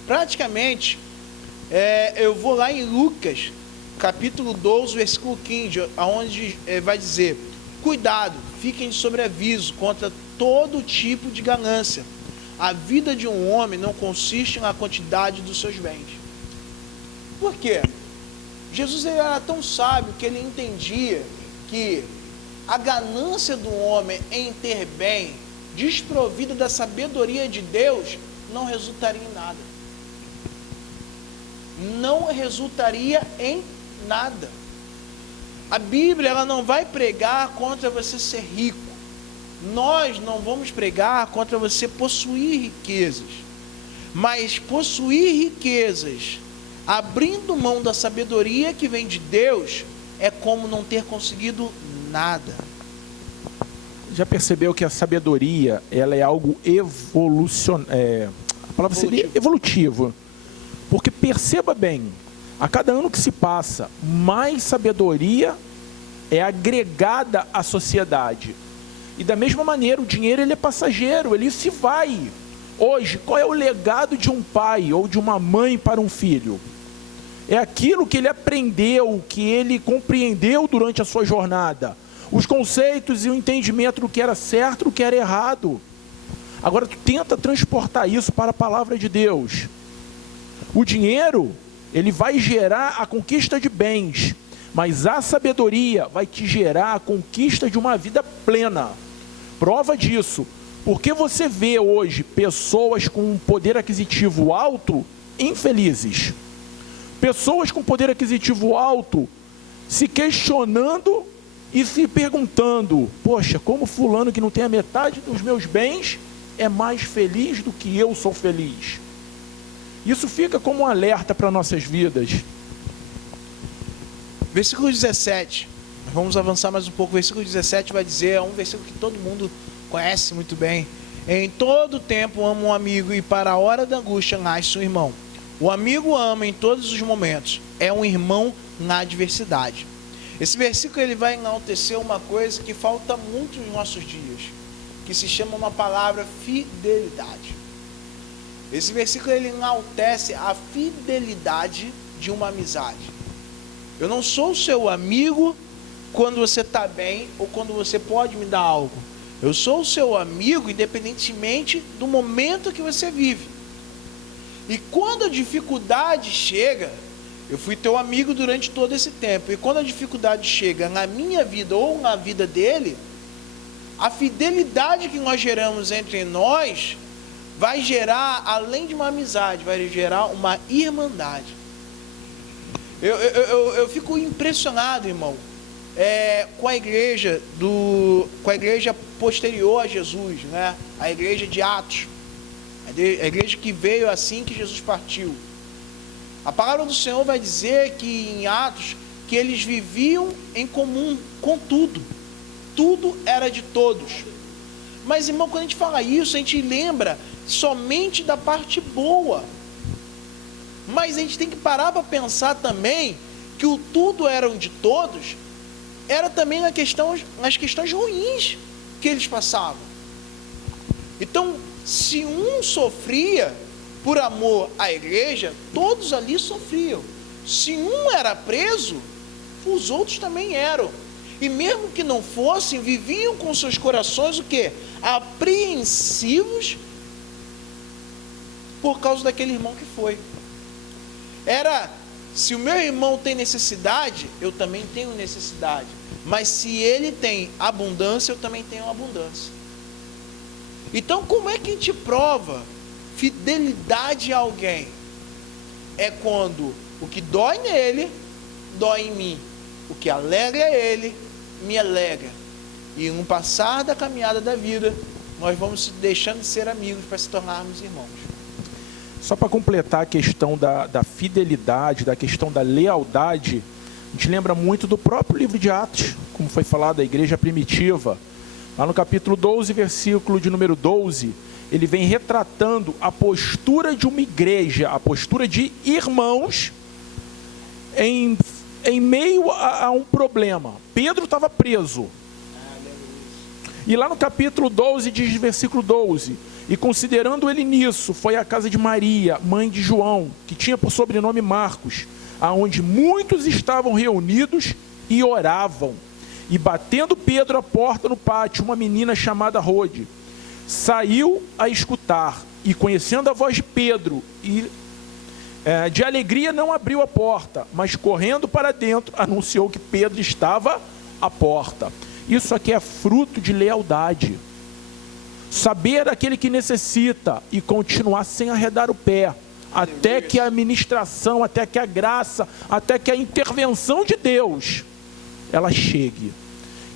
Praticamente, eu vou lá em Lucas, capítulo 12, versículo 15, onde vai dizer: cuidado, fiquem de sobreaviso contra todo tipo de ganância. A vida de um homem não consiste na quantidade dos seus bens. Por quê? Jesus ele era tão sábio que ele entendia que a ganância do homem em ter bem, desprovida da sabedoria de Deus, não resultaria em nada. Não resultaria em nada. A Bíblia ela não vai pregar contra você ser rico. Nós não vamos pregar contra você possuir riquezas. Mas possuir riquezas, abrindo mão da sabedoria que vem de Deus, é como não ter conseguido nada. Já percebeu que a sabedoria ela é algo a palavra seria evolutivo. Porque perceba bem, a cada ano que se passa, mais sabedoria é agregada à sociedade. E da mesma maneira, o dinheiro ele é passageiro, ele se vai. Hoje, qual é o legado de um pai ou de uma mãe para um filho? É aquilo que ele aprendeu, que ele compreendeu durante a sua jornada. Os conceitos e o entendimento do que era certo e do que era errado. Agora tu tenta transportar isso para a palavra de Deus. O dinheiro, ele vai gerar a conquista de bens, mas a sabedoria vai te gerar a conquista de uma vida plena. Prova disso, porque você vê hoje pessoas com um poder aquisitivo alto infelizes. Pessoas com poder aquisitivo alto se questionando e se perguntando: poxa, como fulano que não tem a metade dos meus bens é mais feliz do que eu sou feliz? Isso fica como um alerta para nossas vidas. Versículo 17, vamos avançar mais um pouco. Versículo 17 vai dizer, é um versículo que todo mundo conhece muito bem: em todo tempo ama um amigo, e para a hora da angústia nasce um irmão. O amigo ama em todos os momentos, é um irmão na adversidade. Esse versículo ele vai enaltecer uma coisa que falta muito nos nossos dias, que se chama uma palavra fidelidade. Esse versículo ele enaltece a fidelidade de uma amizade. Eu não sou seu amigo quando você está bem ou quando você pode me dar algo. Eu sou o seu amigo independentemente do momento que você vive. E quando a dificuldade chega, eu fui teu amigo durante todo esse tempo, e quando a dificuldade chega na minha vida ou na vida dele, a fidelidade que nós geramos entre nós vai gerar, além de uma amizade, vai gerar uma irmandade. Eu fico impressionado, irmão, com a igreja posterior a Jesus, né? A igreja de Atos, a igreja que veio assim que Jesus partiu. A palavra do Senhor vai dizer que em Atos, que eles viviam em comum com tudo. Tudo era de todos. Mas, irmão, quando a gente fala isso, a gente lembra somente da parte boa. Mas a gente tem que parar para pensar também que o tudo eram de todos, era também nas questões ruins que eles passavam. Então, se um sofria por amor à igreja, todos ali sofriam. Se um era preso, os outros também eram. E mesmo que não fossem, viviam com seus corações o quê? Apreensivos por causa daquele irmão que foi. Se o meu irmão tem necessidade, eu também tenho necessidade. Mas se ele tem abundância, eu também tenho abundância. Então, como é que a gente prova fidelidade a alguém? É quando o que dói nele, dói em mim. O que alegra ele, me alegra. E no passar da caminhada da vida, nós vamos deixando de ser amigos para se tornarmos irmãos. Só para completar a questão da fidelidade, da questão da lealdade, a gente lembra muito do próprio livro de Atos, como foi falado, da igreja primitiva. Lá no capítulo 12, versículo de número 12, ele vem retratando a postura de uma igreja, a postura de irmãos em meio a um problema. Pedro estava preso. E lá no capítulo 12 diz, versículo 12: e considerando ele nisso, foi à casa de Maria, mãe de João, que tinha por sobrenome Marcos, aonde muitos estavam reunidos e oravam. E batendo Pedro à porta no pátio, uma menina chamada Rode saiu a escutar, e conhecendo a voz de Pedro, de alegria não abriu a porta, mas correndo para dentro, anunciou que Pedro estava à porta. Isso aqui é fruto de lealdade. Saber aquele que necessita e continuar sem arredar o pé, até que a ministração, até que a graça, até que a intervenção de Deus, ela chegue.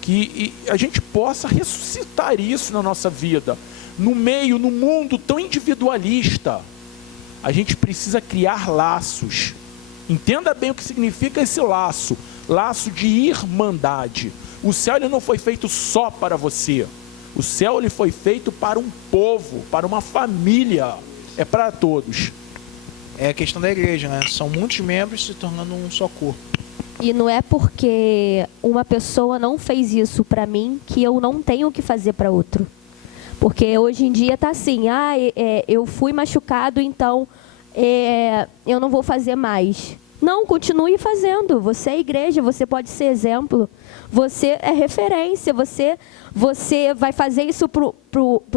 Que a gente possa ressuscitar isso na nossa vida. No mundo tão individualista, a gente precisa criar laços. Entenda bem o que significa esse laço. Laço de irmandade. O céu ele não foi feito só para você. O céu ele foi feito para um povo, para uma família. É para todos. É a questão da igreja, né? São muitos membros se tornando um só corpo. E não é porque uma pessoa não fez isso para mim que eu não tenho o que fazer para outro. Porque hoje em dia está assim, eu fui machucado, então eu não vou fazer mais. Não, continue fazendo. Você é igreja, você pode ser exemplo. Você é referência. Você vai fazer isso pro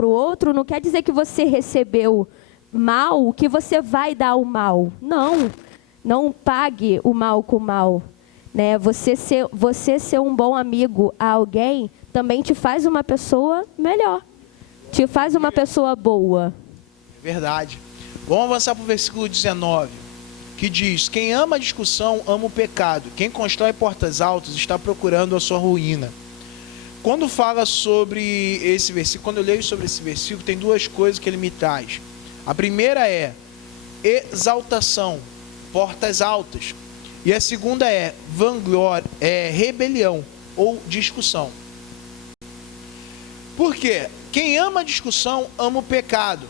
outro. Não quer dizer que você recebeu mal, que você vai dar o mal. Não pague o mal com o mal. Né? Você ser um bom amigo a alguém também te faz uma pessoa melhor. Te faz uma pessoa boa. Verdade. Vamos avançar para o versículo 19, que diz: quem ama a discussão, ama o pecado. Quem constrói portas altas está procurando a sua ruína. Quando fala sobre esse versículo, quando eu leio sobre esse versículo, tem duas coisas que ele me traz. A primeira é exaltação, portas altas. E a segunda é vanglória, rebelião ou discussão. Por quê? Quem ama a discussão, ama o pecado.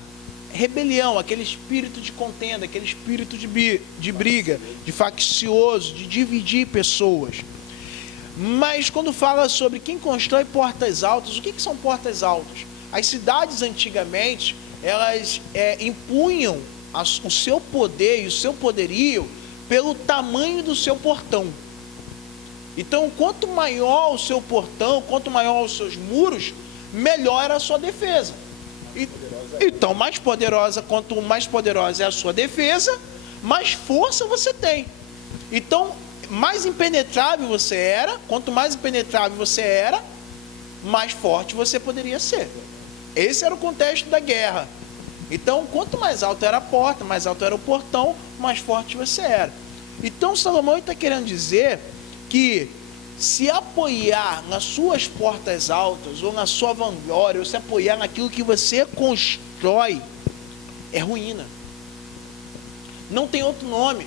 Rebelião, aquele espírito de contenda, aquele espírito de briga, de faccioso, de dividir pessoas. Mas quando fala sobre quem constrói portas altas, o que são portas altas? As cidades antigamente, elas impunham o seu poder e o seu poderio pelo tamanho do seu portão. Então, quanto maior o seu portão, quanto maior os seus muros, melhor era a sua defesa. Então, quanto mais poderosa é a sua defesa, mais força você tem. Então, mais impenetrável você era, quanto mais impenetrável você era, mais forte você poderia ser. Esse era o contexto da guerra. Então, quanto mais alta era a porta, mais alto era o portão, mais forte você era. Então, Salomão está querendo dizer que se apoiar nas suas portas altas, ou na sua vanglória, ou se apoiar naquilo que você constrói, é ruína. Não tem outro nome.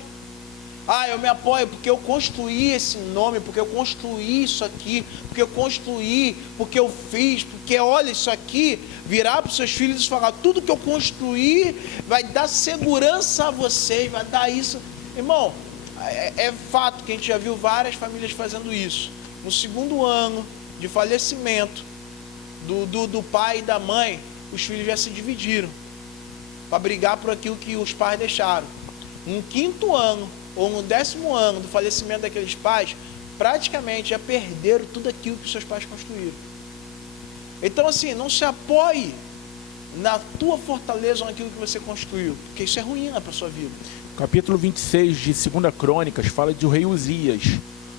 Eu me apoio porque eu construí esse nome, porque eu construí isso aqui, porque eu construí, porque eu fiz, porque olha isso aqui, virar para os seus filhos e falar, tudo que eu construí vai dar segurança a vocês, vai dar isso. Irmão, é fato que a gente já viu várias famílias fazendo isso. No segundo ano de falecimento do pai e da mãe, os filhos já se dividiram para brigar por aquilo que os pais deixaram. No quinto ano ou no 10º ano do falecimento daqueles pais, praticamente já perderam tudo aquilo que os seus pais construíram. Então, assim, não se apoie na tua fortaleza ou naquilo que você construiu, porque isso é ruína para a sua vida. Capítulo 26 de 2 Crônicas fala do rei Uzias.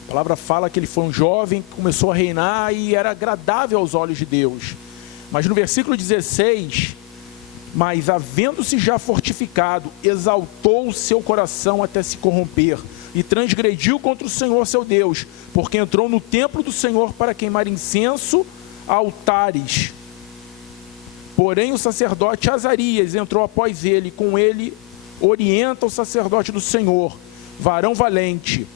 A palavra fala que ele foi um jovem que começou a reinar e era agradável aos olhos de Deus. Mas no versículo 16, mas havendo-se já fortificado, exaltou o seu coração até se corromper e transgrediu contra o Senhor seu Deus, porque entrou no templo do Senhor para queimar incenso a altares. Porém o sacerdote Azarias entrou após ele, com ele orienta o sacerdote do Senhor, varão valente.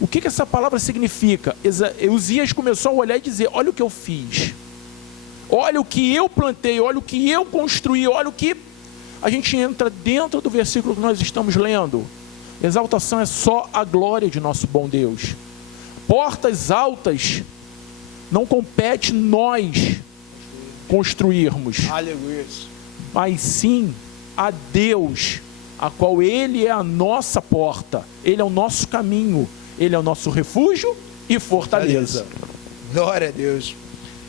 O que essa palavra significa? Uzias começou a olhar e dizer, olha o que eu fiz, olha o que eu plantei, olha o que eu construí, olha o que... A gente entra dentro do versículo que nós estamos lendo. Exaltação é só a glória de nosso bom Deus. Portas altas não compete nós construirmos, Aleluia. mas sim a Deus, a qual Ele é a nossa porta, Ele é o nosso caminho, Ele é o nosso refúgio e fortaleza. Glória a Deus.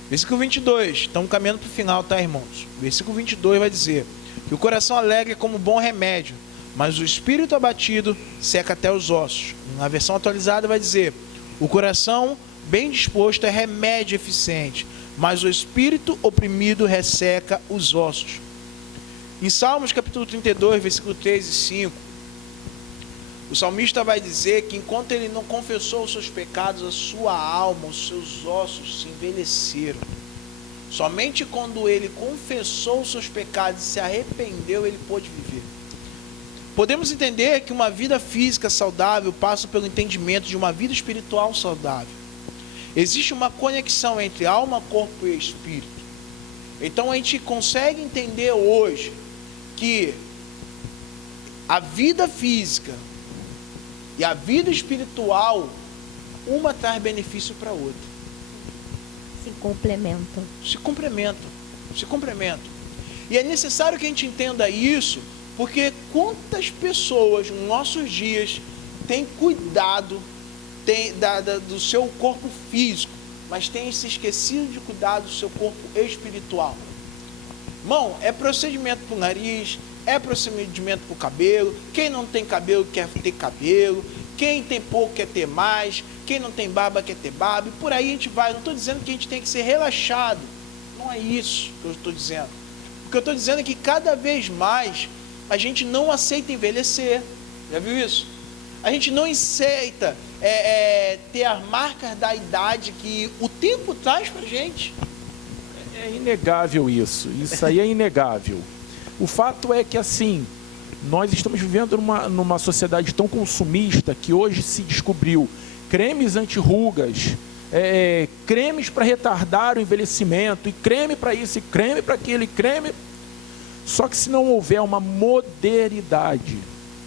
Versículo 22, estamos caminhando para o final, tá, irmãos? Versículo 22 vai dizer que o coração alegre é como bom remédio, mas o espírito abatido seca até os ossos. Na versão atualizada vai dizer, o coração bem disposto é remédio eficiente, mas o espírito oprimido resseca os ossos. Em Salmos capítulo 32, versículo 3 e 5, o salmista vai dizer que enquanto ele não confessou os seus pecados, a sua alma, os seus ossos se envelheceram. Somente quando ele confessou os seus pecados e se arrependeu, ele pôde viver. Podemos entender que uma vida física saudável passa pelo entendimento de uma vida espiritual saudável. Existe uma conexão entre alma, corpo e espírito. Então a gente consegue entender hoje que a vida física e a vida espiritual, uma traz benefício para a outra. Se complementam. Se complementam. Se complementam. E é necessário que a gente entenda isso, porque quantas pessoas nos nossos dias tem cuidado do seu corpo físico, mas tem se esquecido de cuidar do seu corpo espiritual. Irmão, é procedimento para o nariz, é procedimento para o cabelo. Quem não tem cabelo quer ter cabelo, quem tem pouco quer ter mais, quem não tem barba quer ter barba, e por aí a gente vai. Não estou dizendo que a gente tem que ser relaxado, não é isso que eu estou dizendo. O que eu estou dizendo é que cada vez mais a gente não aceita envelhecer. Já viu isso? A gente não aceita ter as marcas da idade que o tempo traz para a gente. É inegável isso aí é inegável. O fato é que, assim, nós estamos vivendo numa sociedade tão consumista que hoje se descobriu cremes anti-rugas, cremes para retardar o envelhecimento, e creme para isso, e creme para aquilo, e creme. Só que se não houver uma modernidade,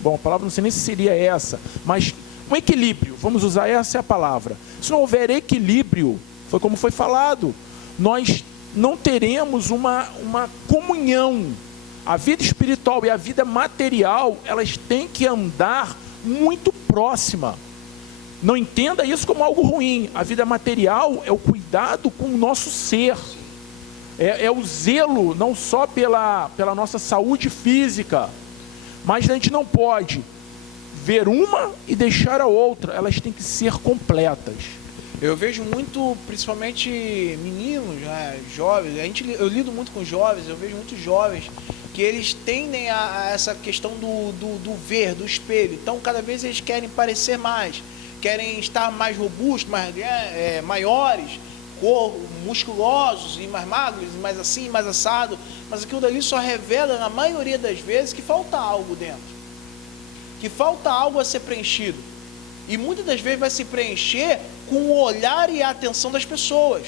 bom, a palavra não sei nem se seria essa, mas um equilíbrio, vamos usar essa a palavra. Se não houver equilíbrio, foi como foi falado, nós não teremos uma comunhão. A vida espiritual e a vida material, elas têm que andar muito próxima. Não entenda isso como algo ruim. A vida material é o cuidado com o nosso ser. É o zelo não só pela nossa saúde física, mas a gente não pode ver uma e deixar a outra. Elas têm que ser completas. Eu vejo muito, principalmente meninos, né, jovens, eu lido muito com jovens, eu vejo muitos jovens que eles tendem a essa questão do ver, do espelho. Então, cada vez eles querem parecer mais, querem estar mais robustos, maiores, musculosos e mais magros, mais assim, mais assado. Mas aquilo dali só revela, na maioria das vezes, que falta algo dentro. Que falta algo a ser preenchido. E muitas das vezes vai se preencher com o olhar e a atenção das pessoas.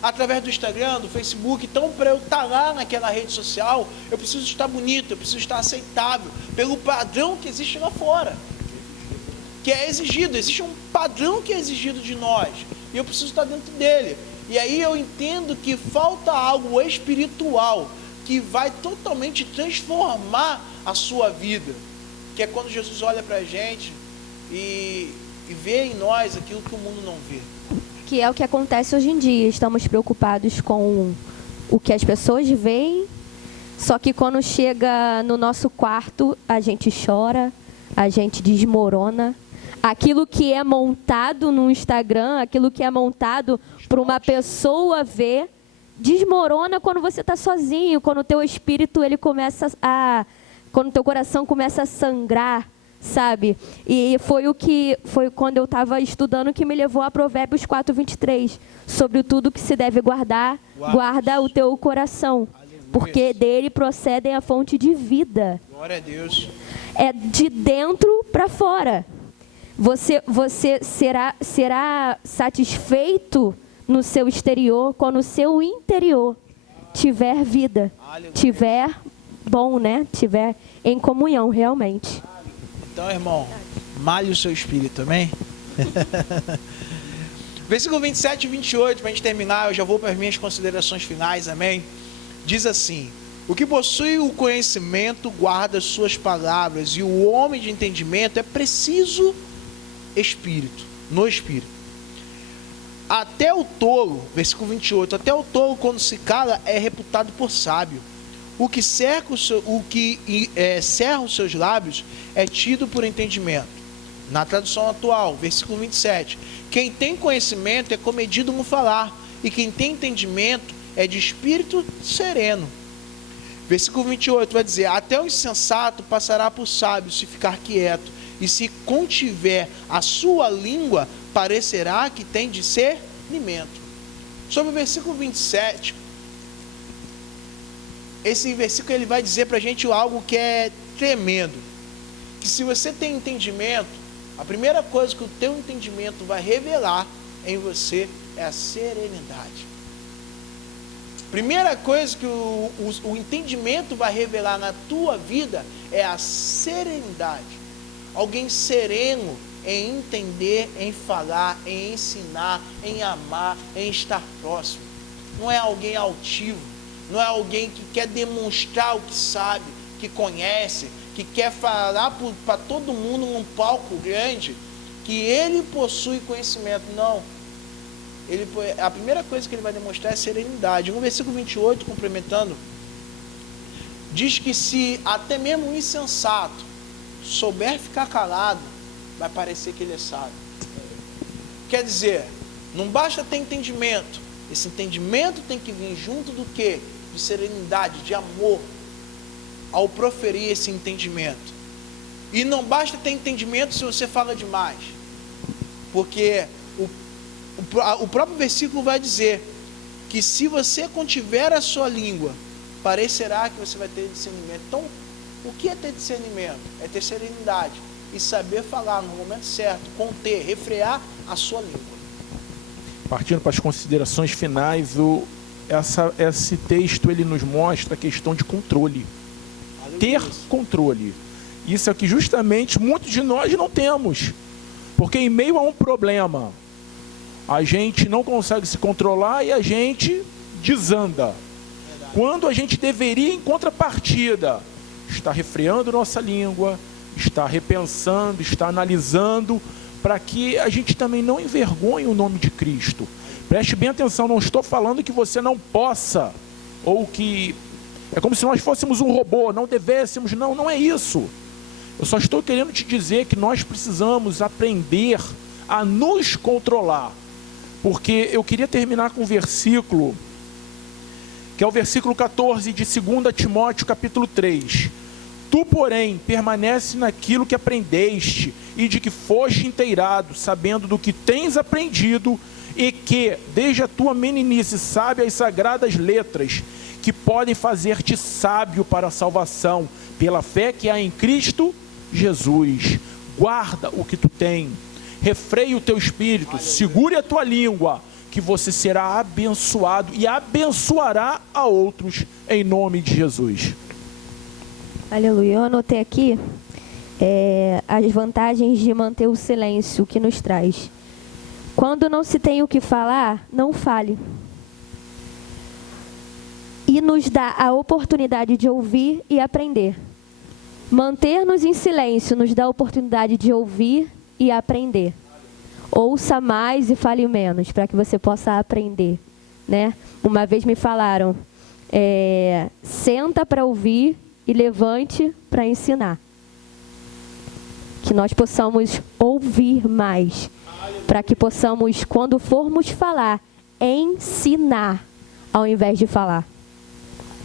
Através do Instagram, do Facebook. Então, para eu estar lá naquela rede social, eu preciso estar bonito, eu preciso estar aceitável, pelo padrão que existe lá fora. Que é exigido, existe um padrão que é exigido de nós. E eu preciso estar dentro dele. E aí eu entendo que falta algo espiritual que vai totalmente transformar a sua vida. Que é quando Jesus olha para a gente e vê em nós aquilo que o mundo não vê. Que é o que acontece hoje em dia. Estamos preocupados com o que as pessoas veem, só que quando chega no nosso quarto, a gente chora, a gente desmorona. Aquilo que é montado no Instagram, aquilo que é montado para uma pessoa ver, desmorona quando você está sozinho, quando o teu espírito quando o teu coração começa a sangrar, sabe? E foi quando eu estava estudando que me levou a Provérbios 4:23, sobre tudo que se deve guardar, guarda o teu coração, porque dele procedem a fonte de vida. Glória a Deus. É de dentro para fora. Você será satisfeito no seu exterior quando o seu interior tiver vida, tiver bom, né? Tiver em comunhão realmente. Então, irmão, malhe o seu espírito, amém? Versículo 27 e 28, para a gente terminar, eu já vou para as minhas considerações finais, amém? Diz assim: o que possui o conhecimento guarda suas palavras, e o homem de entendimento é preciso no espírito. Até o tolo, versículo 28, até o tolo quando se cala é reputado por sábio. O que cerca os seus lábios é tido por entendimento. Na tradução atual, versículo 27, quem tem conhecimento é comedido no falar, e quem tem entendimento é de espírito sereno. Versículo 28 vai dizer: até o insensato passará por sábio se ficar quieto, e se contiver a sua língua, parecerá que tem discernimento. Sobre o versículo 27, esse versículo ele vai dizer para a gente algo que é tremendo. Que se você tem entendimento, a primeira coisa que o teu entendimento vai revelar em você é a serenidade. Primeira coisa que o entendimento vai revelar na tua vida é a serenidade. Alguém sereno em entender, em falar, em ensinar, em amar, em estar próximo. Não é alguém altivo, não é alguém que quer demonstrar o que sabe, que conhece, que quer falar para todo mundo num palco grande que ele possui conhecimento. Não. A primeira coisa que ele vai demonstrar é serenidade. No versículo 28, complementando, diz que se até mesmo um insensato souber ficar calado, vai parecer que ele é sábio. Quer dizer, não basta ter entendimento. Esse entendimento tem que vir junto do quê? De serenidade, de amor, ao proferir esse entendimento. E não basta ter entendimento se você fala demais. Porque o próprio versículo vai dizer que se você contiver a sua língua, parecerá que você vai ter discernimento. Então, o que é ter discernimento? É ter serenidade e saber falar no momento certo, conter, refrear a sua língua. Partindo para as considerações finais, esse texto ele nos mostra a questão de controle. Ter controle. Isso é que justamente muitos de nós não temos. Porque em meio a um problema, a gente não consegue se controlar e a gente desanda. Quando a gente deveria, em contrapartida, estar refreando nossa língua, estar repensando, estar analisando, para que a gente também não envergonhe o nome de Cristo. Preste bem atenção, não estou falando que você não possa, ou que é como se nós fôssemos um robô, não devêssemos, não é isso. Eu só estou querendo te dizer que nós precisamos aprender a nos controlar. Porque eu queria terminar com um versículo, que é o versículo 14 de 2 Timóteo capítulo 3. Tu, porém, permanece naquilo que aprendeste e de que foste inteirado, sabendo do que tens aprendido e que, desde a tua meninice, sabe as sagradas letras, que podem fazer-te sábio para a salvação, pela fé que há em Cristo Jesus. Guarda o que tu tem, refreia o teu espírito, segure a tua língua, que você será abençoado e abençoará a outros, em nome de Jesus. Aleluia. Eu anotei aqui as vantagens de manter o silêncio que nos traz. Quando não se tem o que falar, não fale. E nos dá a oportunidade de ouvir e aprender. Manter-nos em silêncio nos dá a oportunidade de ouvir e aprender. Ouça mais e fale menos, para que você possa aprender, né? Uma vez me falaram, senta para ouvir e levante para ensinar. Que nós possamos ouvir mais, para que possamos, quando formos falar, ensinar, ao invés de falar.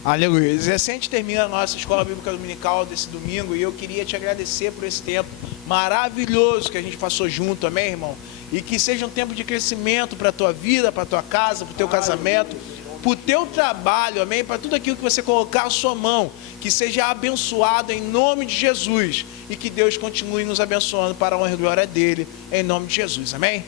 Aleluia. E assim a gente termina a nossa Escola Bíblica Dominical desse domingo, e eu queria te agradecer por esse tempo maravilhoso que a gente passou junto, amém, irmão? E que seja um tempo de crescimento para a tua vida, para a tua casa, para o teu casamento, para o teu trabalho, amém? Para tudo aquilo que você colocar a sua mão, que seja abençoado em nome de Jesus, e que Deus continue nos abençoando para a honra e glória dele, em nome de Jesus, amém?